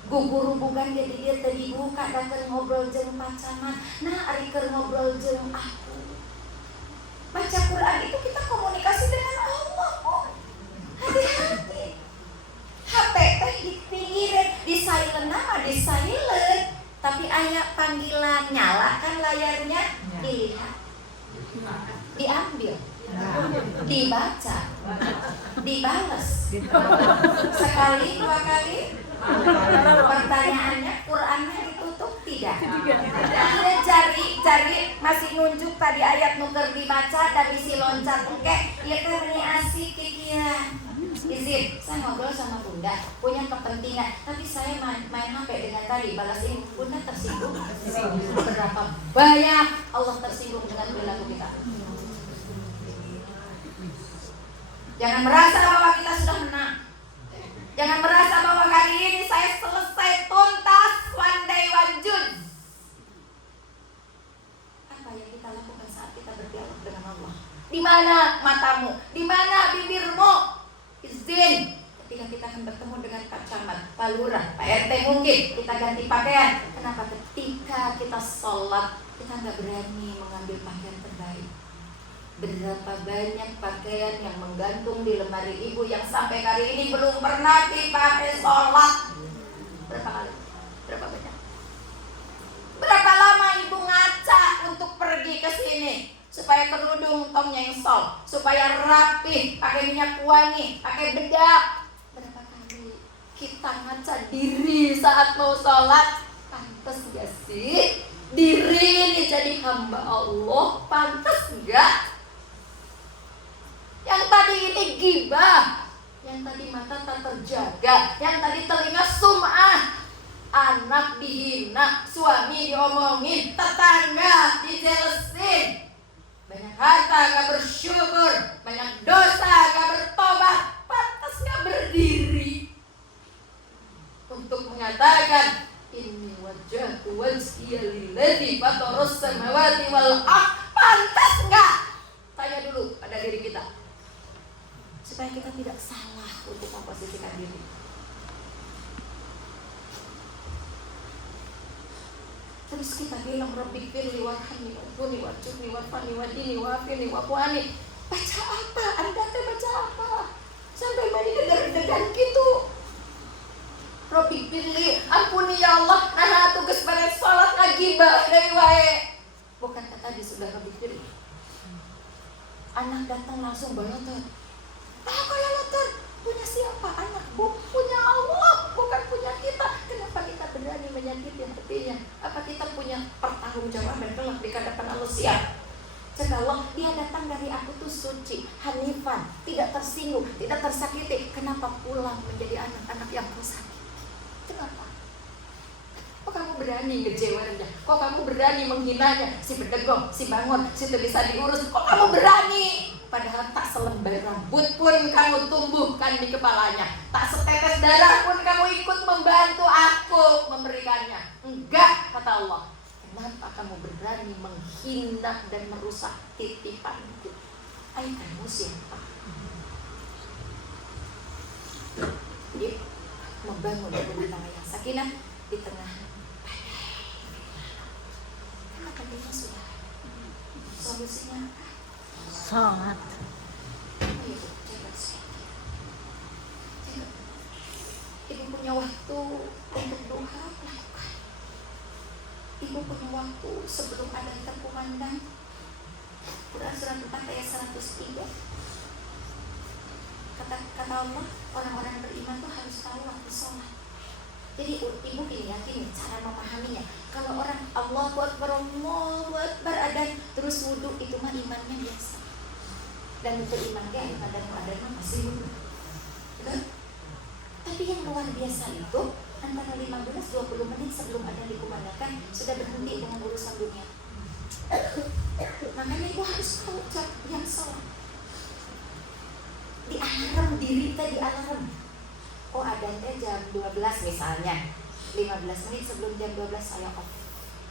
Guguru bukan jadi dia teh dibuka da keur ngobrol jeung pacamat. Nah ari keur ngobrol jeung aku. Baca Quran itu kita komunikasi dengan Allah kok. Hati-hati. HP teh dipinggirin, di silent nama di silent. Tapi ayat panggilan nyala kan layarnya, dilihat, diambil, dibaca, dibalas. Sekali, 2 kali. Pertanyaannya Qurannya ditutup tidak? Ada jari masih nunjuk tadi ayat nuker dibaca dan isi loncat oke. Ya kan ini asik kikian. Izin, saya ngobrol sama Bunda, punya kepentingan, tapi saya main HP dengan tadi balasin Bunda tersinggung. Berapa banyak Allah tersinggung dengan perilaku kita. Jangan merasa bahwa kita sudah menang. Jangan merasa bahwa hari ini saya selesai tuntas one day one June. Apa yang kita lakukan saat kita berdialog dengan Allah? Di mana matamu? Di mana bibirmu? Izin ketika kita akan bertemu dengan Pak Camat, Pak Lurah, Pak RT mungkin kita ganti pakaian. Kenapa? Ketika kita sholat kita nggak berani mengambil pakaian terbaik. Berapa banyak pakaian yang menggantung di lemari ibu yang sampai hari ini belum pernah dipakai sholat. Berapa kali? Berapa banyak? Berapa lama ibu ngaca untuk pergi ke sini supaya kerudung tong nyengsol, supaya rapi, pakai minyak wangi, pakai bedak. Berapa kali kita ngaca diri saat mau sholat? Pantas gak sih? Diri ini jadi hamba Allah, pantas gak? Yang tadi ini gibah, yang tadi mata tak terjaga, yang tadi telinga sum'ah, anak dihina, suami diomongin, tetangga dijelesin, banyak harta gak bersyukur, banyak dosa gak bertobat. Pantas gak berdiri untuk mengatakan inni wajjahtu wajhiya lilladzi fataras samawati wal ardh. Pantas gak? Tanya dulu pada diri kita supaya kita tidak salah untuk memposisikan diri. Terus kita bilang Rabbi firli warhamni wa'funi wa'jurni wa'fani wa'dini wa'afini wa'fuani. Baca apa? Anda teh baca apa? Sampai balik degan gitu. Rabbi firli, ampuni ya Allah, nah tugas beres salat ngagibah dari wae. Bukan kata tadi sudah Rabbi firli. Anak datang langsung balotot. Tahu kalau lotot punya siapa? Anak punya Allah, bukan punya kita. Kenapa kita berani menyakiti hatinya? Apa kita punya pertanggungjawaban kelak di hadapan Allah? Siap. Cakap Allah, dia datang dari aku tuh suci, hanifan, tidak tersinggung, tidak tersakiti. Kenapa pulang menjadi anak-anak yang kau sakiti? Kenapa? Kok kamu berani ngejewanya? Kok kamu berani menghinanya? Si bedegong, si bangun, si itu bisa diurus. Kok kamu berani? Padahal tak selembar rambut pun kamu tumbuhkan di kepalanya. Tak setetes darah pun kamu ikut membantu aku memberikannya. Enggak, kata Allah. Kenapa kamu berani menghina dan merusak titipanku? Ayah kamu siapa? Dia membangun rumah tangga yang sakinah di tengah badai. Kenapa dia sudah? Solusinya apa? Sholat. Ayo, coba saya. Ibu punya waktu untuk doa, lakukan. Ibu punya waktu sebelum ada terkumandang. Quran surat 4 ayat 103. Kata Allah, orang-orang beriman tuh harus tahu waktu sholat. Jadi ibu yakin cara memahaminya. Kalau orang Allahu Akbar, Allahu Akbar adan terus wudhu, itu mah imannya biasa. Dan beriman dia ada masih wudhu. Betul? Tapi yang luar biasa itu antara 15-20 menit sebelum ada dikumandangkan sudah berhenti dengan urusan dunia. Makanya ibu harus tahu yang sholat. Di alarm diri kita, di alarm. Oh adanya jam 12 misalnya, 15 menit sebelum jam 12 saya off.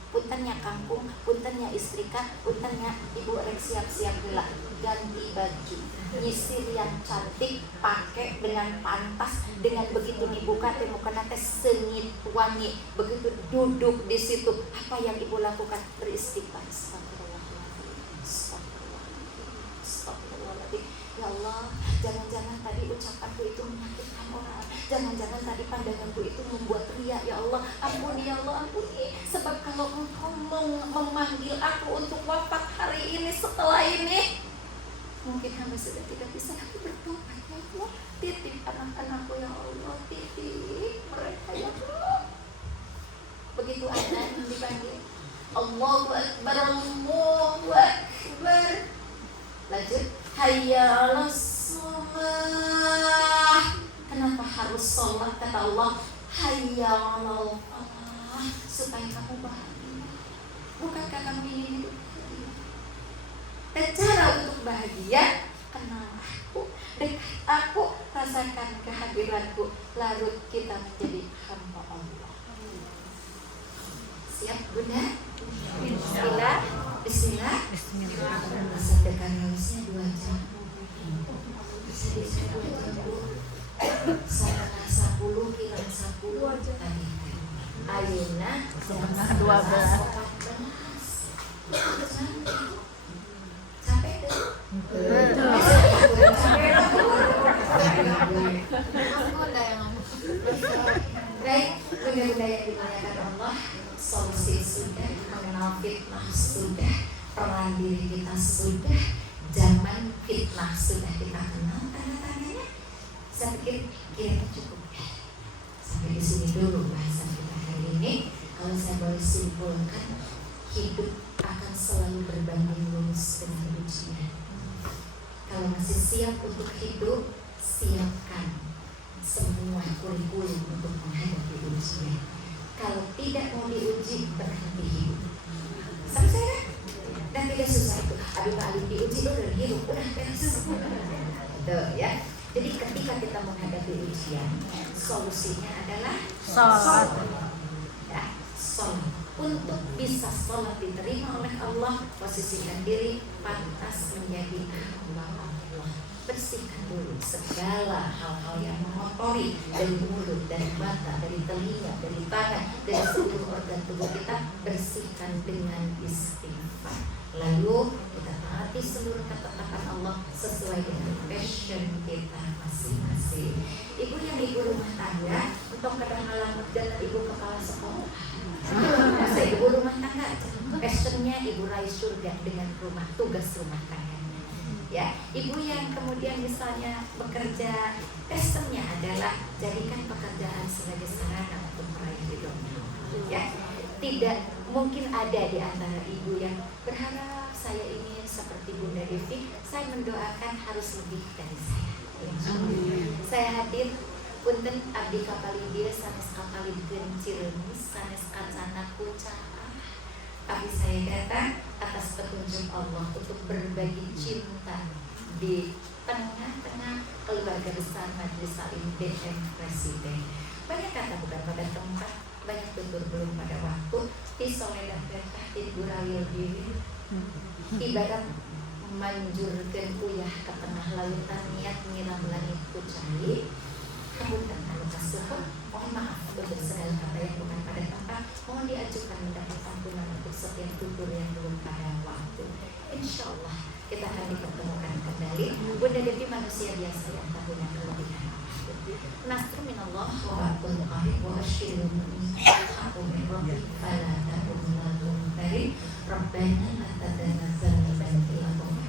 Puntennya kangkung, puntennya istrika, puntennya ibu rek siap-siap gila, ganti baju, nyisir yang cantik, pakai dengan pantas, dengan begitu dibuka muka nate sengit wangi, begitu duduk di situ, apa yang ibu lakukan? Beristighfar. Astagfirullahaladzim. Ya Allah, jangan-jangan tadi ucapanku itu menyakitkan orang, jangan-jangan tadi pandanganku itu membuat riya. Ya Allah, ampuni ya Allah, ampuni. Sebab kalau engkau memanggil aku untuk wafat hari ini, setelah ini, mungkin hamba sudah tidak bisa lagi bertobat. Ya Allah, titip anak-anakku ya Allah, titip mereka ya Allah. Begitu ada yang dipanggil Allahu Akbar, Allahu Akbar, lanjut hayya 'alas shalah. Kenapa harus sholat? Kata Allah, hayya 'alal falah, supaya kamu bahagia. Bukankah kamu ingin hidup bahagia? Dan cara untuk bahagia, kenal aku, dekat aku, rasakan kehadiranku, larut kita menjadi hamba Allah. Siap Bunda? Bismillah. Bismillah. Masa dekat harusnya 2 jam. Bisa bisa 2 jam dulu. Saya 10 kira 10 tadi. Ayeuna setengah 12. Sampai tuh. Baik, bunda-bunda yang dimuliakan Allah, solusi sudah, mengenal fitnah sudah, peran diri kita sudah, zaman fitnah sudah kita kenal tanda-tandanya. Saya pikir kira-kira cukup ya. Sampai di sini dulu bahasan kita hari ini. Kalau saya boleh simpulkan, hidup akan selalu berbanding lurus dengan ujian. Kalau masih siap untuk hidup, siapkan semua kurikulum untuk menghadapi ujian. Kalau tidak mau diuji, berhenti hidup. Sama saya dan tidak susah itu. Abi diuji udah hidup, udah beres. Tuh ya. Jadi ketika kita menghadapi ujian, solusinya adalah sholat. Ya, sholat. Untuk bisa sholat diterima oleh Allah, posisikan diri pantas menjadi hamba Allah. bersihkan dulu segala hal-hal yang mengotori dari mulut, dari mata, dari telinga, dari tangan, dari seluruh organ tubuh kita. Bersihkan dengan istighfar. Lalu kita taati seluruh ketetapan Allah sesuai dengan passion kita masing-masing. Ibu yang ibu rumah tangga, untuk kadang ngalamun dan ibu kepala sekolah. Saya ibu rumah tangga, passionnya ibu raih surga dengan rumah, tugas rumah tangganya. Ya, ibu yang kemudian misalnya bekerja, passionnya adalah jadikan pekerjaan sebagai sarana untuk meraih ridhonya. Ya, tidak mungkin ada di antara ibu yang berharap saya ingin seperti Bunda Devi. Saya mendoakan harus lebih dari saya. Saya hadir punten abdi kapalidia sanes kapalidkeun Ciremis sanes kacana kucaa. Tapi saya datang atas petunjuk Allah untuk berbagi cinta di tengah-tengah keluarga besar Majelis Salim DM Presiden. Banyak kata bukan pada tempat, banyak tutur belum pada waktu. Isoledan berkah guralil diri, ibarat manjurkeun uyah ke tengah lautan niat nyiram langit kucai. Hapunten anu kasuhun, mohon maaf untuk segala kata yang bukan pada tempat. Mohon diajukan mendapat ampunan untuk setiap tutur yang belum pada waktu. Insya Allah kita akan dipertemukan kembali. Bunda Devi manusia biasa yang tak punya kelebihan. Nasrul minallah wa ba'dul qarib wa asyirul mu'min al-haqqu min rabbik fala takun minal mumtarin. Rabbana atadanazzal min ilakum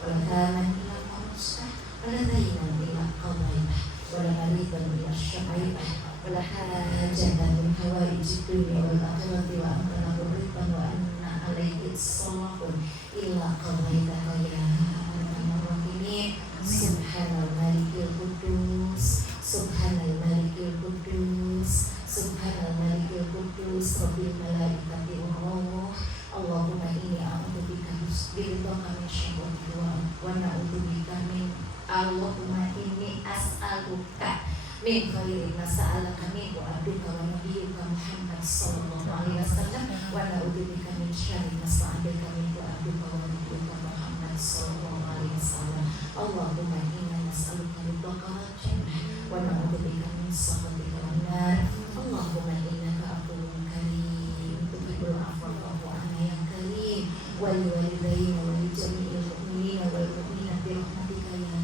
wa la haman ila ma'usah wa la daynan ila qadaibah wa la maridan ila syaibah wa la hajatan min hawaijid dunya wal akhirati wa anta lahu ridwan wa anna alaihi salahun illa qadaibah ya arhamar rahimin. Subhanal malikil qudus, subhanal malikil qudus, subhanal malikil qudus, rabbil malaikati wa ruh. Allahumma inni a'udzubika biridhaka min syarri wa na'udzubika min Allahumma inni as'aluka min khairin ma sa'alaka minhu abduka wa nabiyyuka Muhammad sallallahu alaihi wasallam wa na'udzubika min syarri ma sta'adaka minhu abduka wa nabiyyuka Muhammad sallallahu alaihi wasallam. Allahumma inna nas'aluka ridhaka wal jannah wa na'udzubika min sakhatika wan nar. Allahumma innaka afuwwun karim tuhibbul afwa fa'fu 'anna ya karim wal walidayni wa li jami'il mu'minina wal mu'minat bi rahmatika ya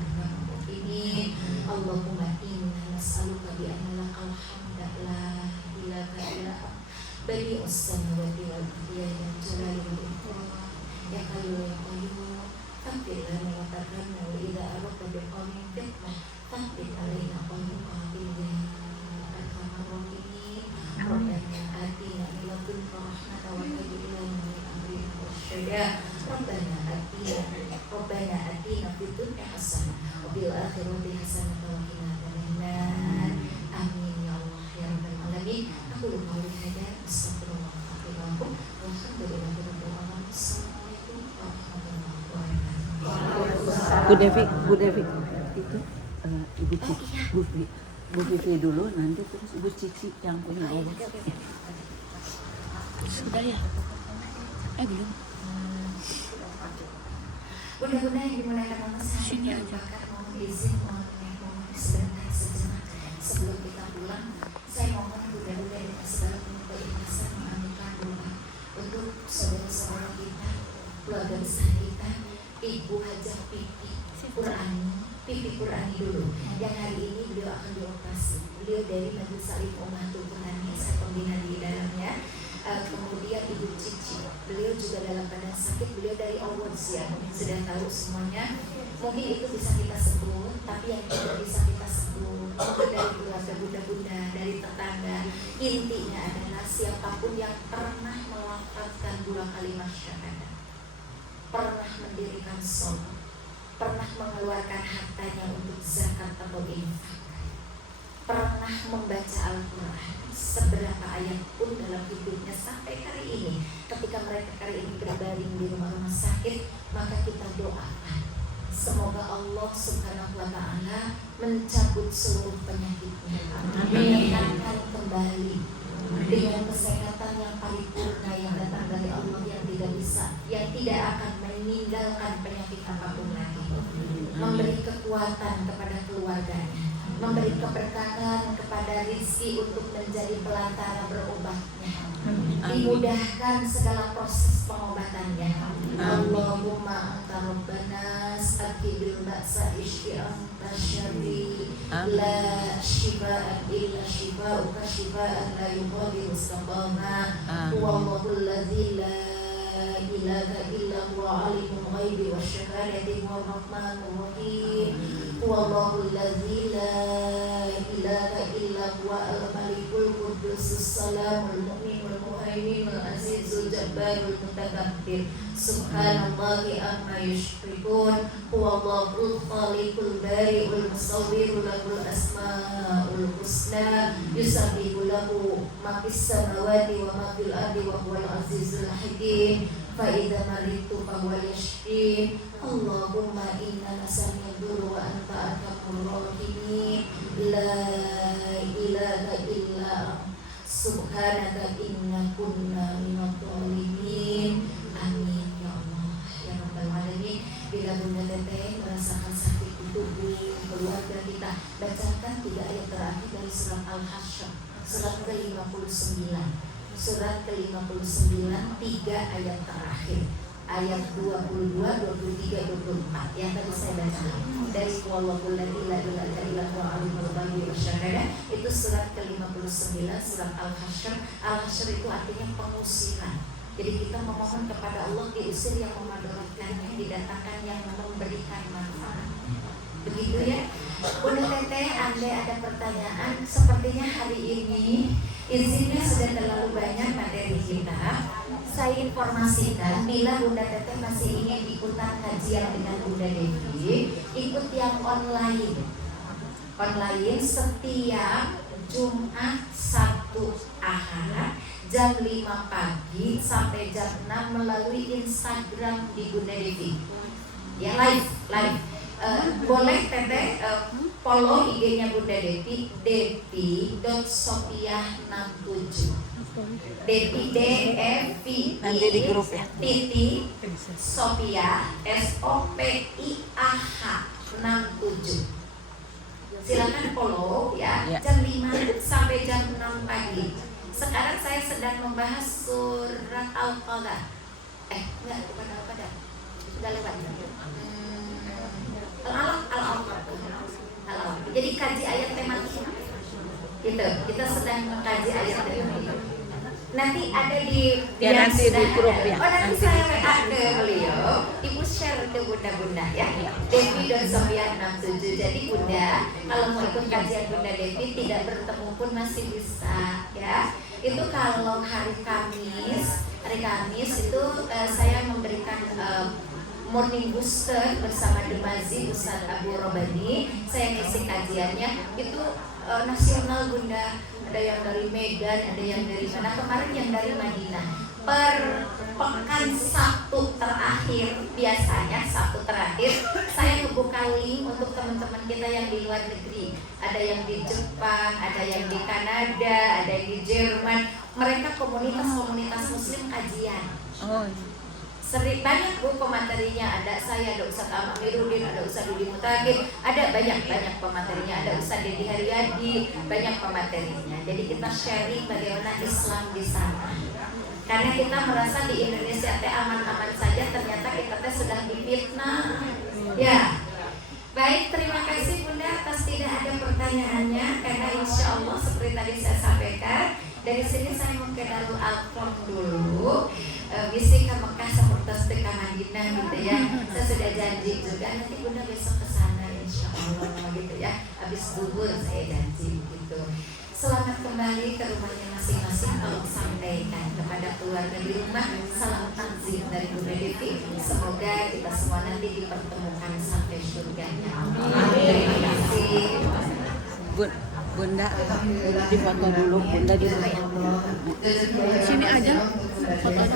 arhamar rahimin. Allahumma inna nas'aluka bi anna lakal hamda la ilaha illa anta badi'us samawati wal ardi ya jalali wal ikram ya qayyum ya qayyum. Tampil lana wa tarhamna wa idha aradta biqawmin fitnah tampil alaina qawmin ya arhamar rahimin. Rabbana atina min ladunka rahmatan wa hayyi' lana min amrina rasyada. Rabbana atina fid dunya hasanah wa fil akhirati hasanah wa qina adzabannar. Amin ya Allah ya rabbal alamin. Aku qouli hadza astaghfirullah wa atubu ilaih. Walhamdulillahi rabbil alamin. Assalamualaikum warahmatullahi wabarakatuh. Bu Devi, itu Ibu Cici, Bu Vivi dulu, nanti terus Ibu Cici yang punya Allah. Sudah ya? Belum. Bunda-bunda yang dimuliakan Allah sekalian, mohon izin, mohon sebentar sejenak sebelum kita pulang. Saya mohon bunda-bunda yang segala keikhlasan mengaminkan doa untuk saudara-saudara kita, keluarga besar kita, Ibu Hajah Pipi Qurani dulu, yang hari ini beliau akan dioperasi. Beliau dari Majelis Salim Ummatul Qur'ani, saya pembina di dalamnya. Kemudian Ibu Cici, beliau juga dalam keadaan sakit. Beliau dari Awards ya, sudah tahu semuanya. Mungkin itu bisa kita sebut, tapi yang tidak bisa kita sebut mungkin dari keluarga bunda-bunda, dari tetangga. Intinya adalah siapapun yang pernah melafalkan 2 kalimat syahadat, pernah mendirikan sholat, pernah mengeluarkan hartanya untuk zakat atau infak, pernah membaca Al-Quran seberapa ayat pun dalam hidupnya sampai hari ini. Ketika mereka hari ini berbaring di rumah sakit, maka kita doakan semoga Allah Subhanahu wa Ta'ala mencabut seluruh penyakitnya, menyehatkan kembali dengan kesehatan yang paripurna yang datang dari Allah, yang tidak bisa, yang tidak akan meninggalkan penyakit apapun lagi, rezeki untuk menjadi pelantara berobatnya. Dimudahkan segala proses pengobatannya. Allahumma anta rabbana aqibil ba'sa ishfi anta syari la shifaa illa shifaa'uka shifaa'an la yughadiru saqama. Wallahul ladzi la ilaha illa huwa alimul ghaibi wasyahadati huwar rahmanur rahim. Wallahul ladzi la ilaha illa huwa al-malikul qudusus salamul mu'minul muhaiminul azizul jabbarul mutakabbir. Subhanallahi amma yusyrikun. Huwallahul khaliqul bari'ul musawwirul lahul asmaul husna. Yusabbihu lahu ma fis samawati wa ma fil ardi wa huwal azizul hakim. Fa idza maritu fa huwa yashfin. Allahumma inna nas'aluka wa anta arhamur rahimin. La ilaha illa subhanaka inna kunna minadh dhalimin. Amin ya Allah ya rabbal alamin. Bila Bunda Teteh merasakan sakit di tubuh keluarga kita, bacakan 3 ayat terakhir dari surat Al-Hasyr, surat ke-59. Surat ke-59 3 ayat terakhir, ayat 22, 23, 24 yang tadi saya baca dari wallahul ladzi la ilaha illa huwa alimul ghaibi wasyahada. Itu surat ke-59 surat Al-Hasyr. Al-Hasyr itu artinya pengusiran. Jadi kita memohon kepada Allah diusir yang memadaratkan, didatangkan yang memberikan manfaat. Begitu ya. Bunda Teteh, andai ada pertanyaan, sepertinya hari ini izinnya sudah terlalu banyak materi kita. Saya informasikan bila Bunda Teteh masih ingin ikutan kajian dengan Bunda Devi, ikut yang online. Online setiap Jumat, Sabtu, Ahad jam 5 pagi sampai jam 6 melalui Instagram di Bunda Devi. Ya, live. Boleh Teteh follow IG-nya Bunda Devi, devi.sopiah67. Devi DEVI Nanti di grup ya. Titi Sopiah SOPIAH 67. Silakan follow ya. Jam 5 sampai jam 6 pagi. Sekarang saya sedang membahas surat Al-Qadar. Enggak, bukan Al-Qadar. Sudah lewat. Al-Alaq. Jadi kaji ayat tematik. Gitu. Kita sedang mengkaji ayat tematik. Nanti ada di nanti di grup ya. Oh, nanti saya WA ke beliau. Ibu share ke bunda-bunda ya. Devi.sopiah67. Jadi Bunda, kalau mau ikut kajian Bunda Devi tidak bertemu pun masih bisa ya. Itu kalau hari Kamis itu saya memberikan morning booster bersama Demazi Ustaz Abu Robani. Saya ngisi kajiannya itu nasional Bunda. Ada yang dari Medan, ada yang dari mana, kemarin yang dari Madinah. Per pekan Sabtu terakhir, biasanya Sabtu terakhir saya membuka link untuk teman-teman kita yang di luar negeri. Ada yang di Jepang, ada yang di Kanada, ada yang di Jerman. Mereka komunitas-komunitas muslim kajian. Sering banyak Bu pematerinya, ada saya, ada Ustaz Ahmad Mirudin, ada Ustaz Dudi Mutagib, ada banyak pematerinya, ada Ustaz Dedi Haryadi, banyak pematerinya. Jadi kita sharing bagaimana Islam di sana. Karena kita merasa di Indonesia teh aman-aman saja, ternyata kita teh sedang difitnah. Ya. Baik, terima kasih Bunda atas tidak ada pertanyaannya, karena insya Allah seperti tadi saya sampaikan, dari sini saya mau ke Darul Alqam dulu. Bisa ke Mekah seperti ke Madinah gitu ya. Saya sudah janji juga nanti Bunda besok ke sana insya Allah gitu ya. Habis duhur saya janji gitu. Selamat kembali ke rumahnya masing-masing. Tolong sampaikan kepada keluarga di rumah salam takzim dari Bunda Devi. Semoga kita semua nanti dipertemukan sampai surganya. Terima kasih. Bunda di foto dulu, Bunda di rumah. Sini aja fotonya.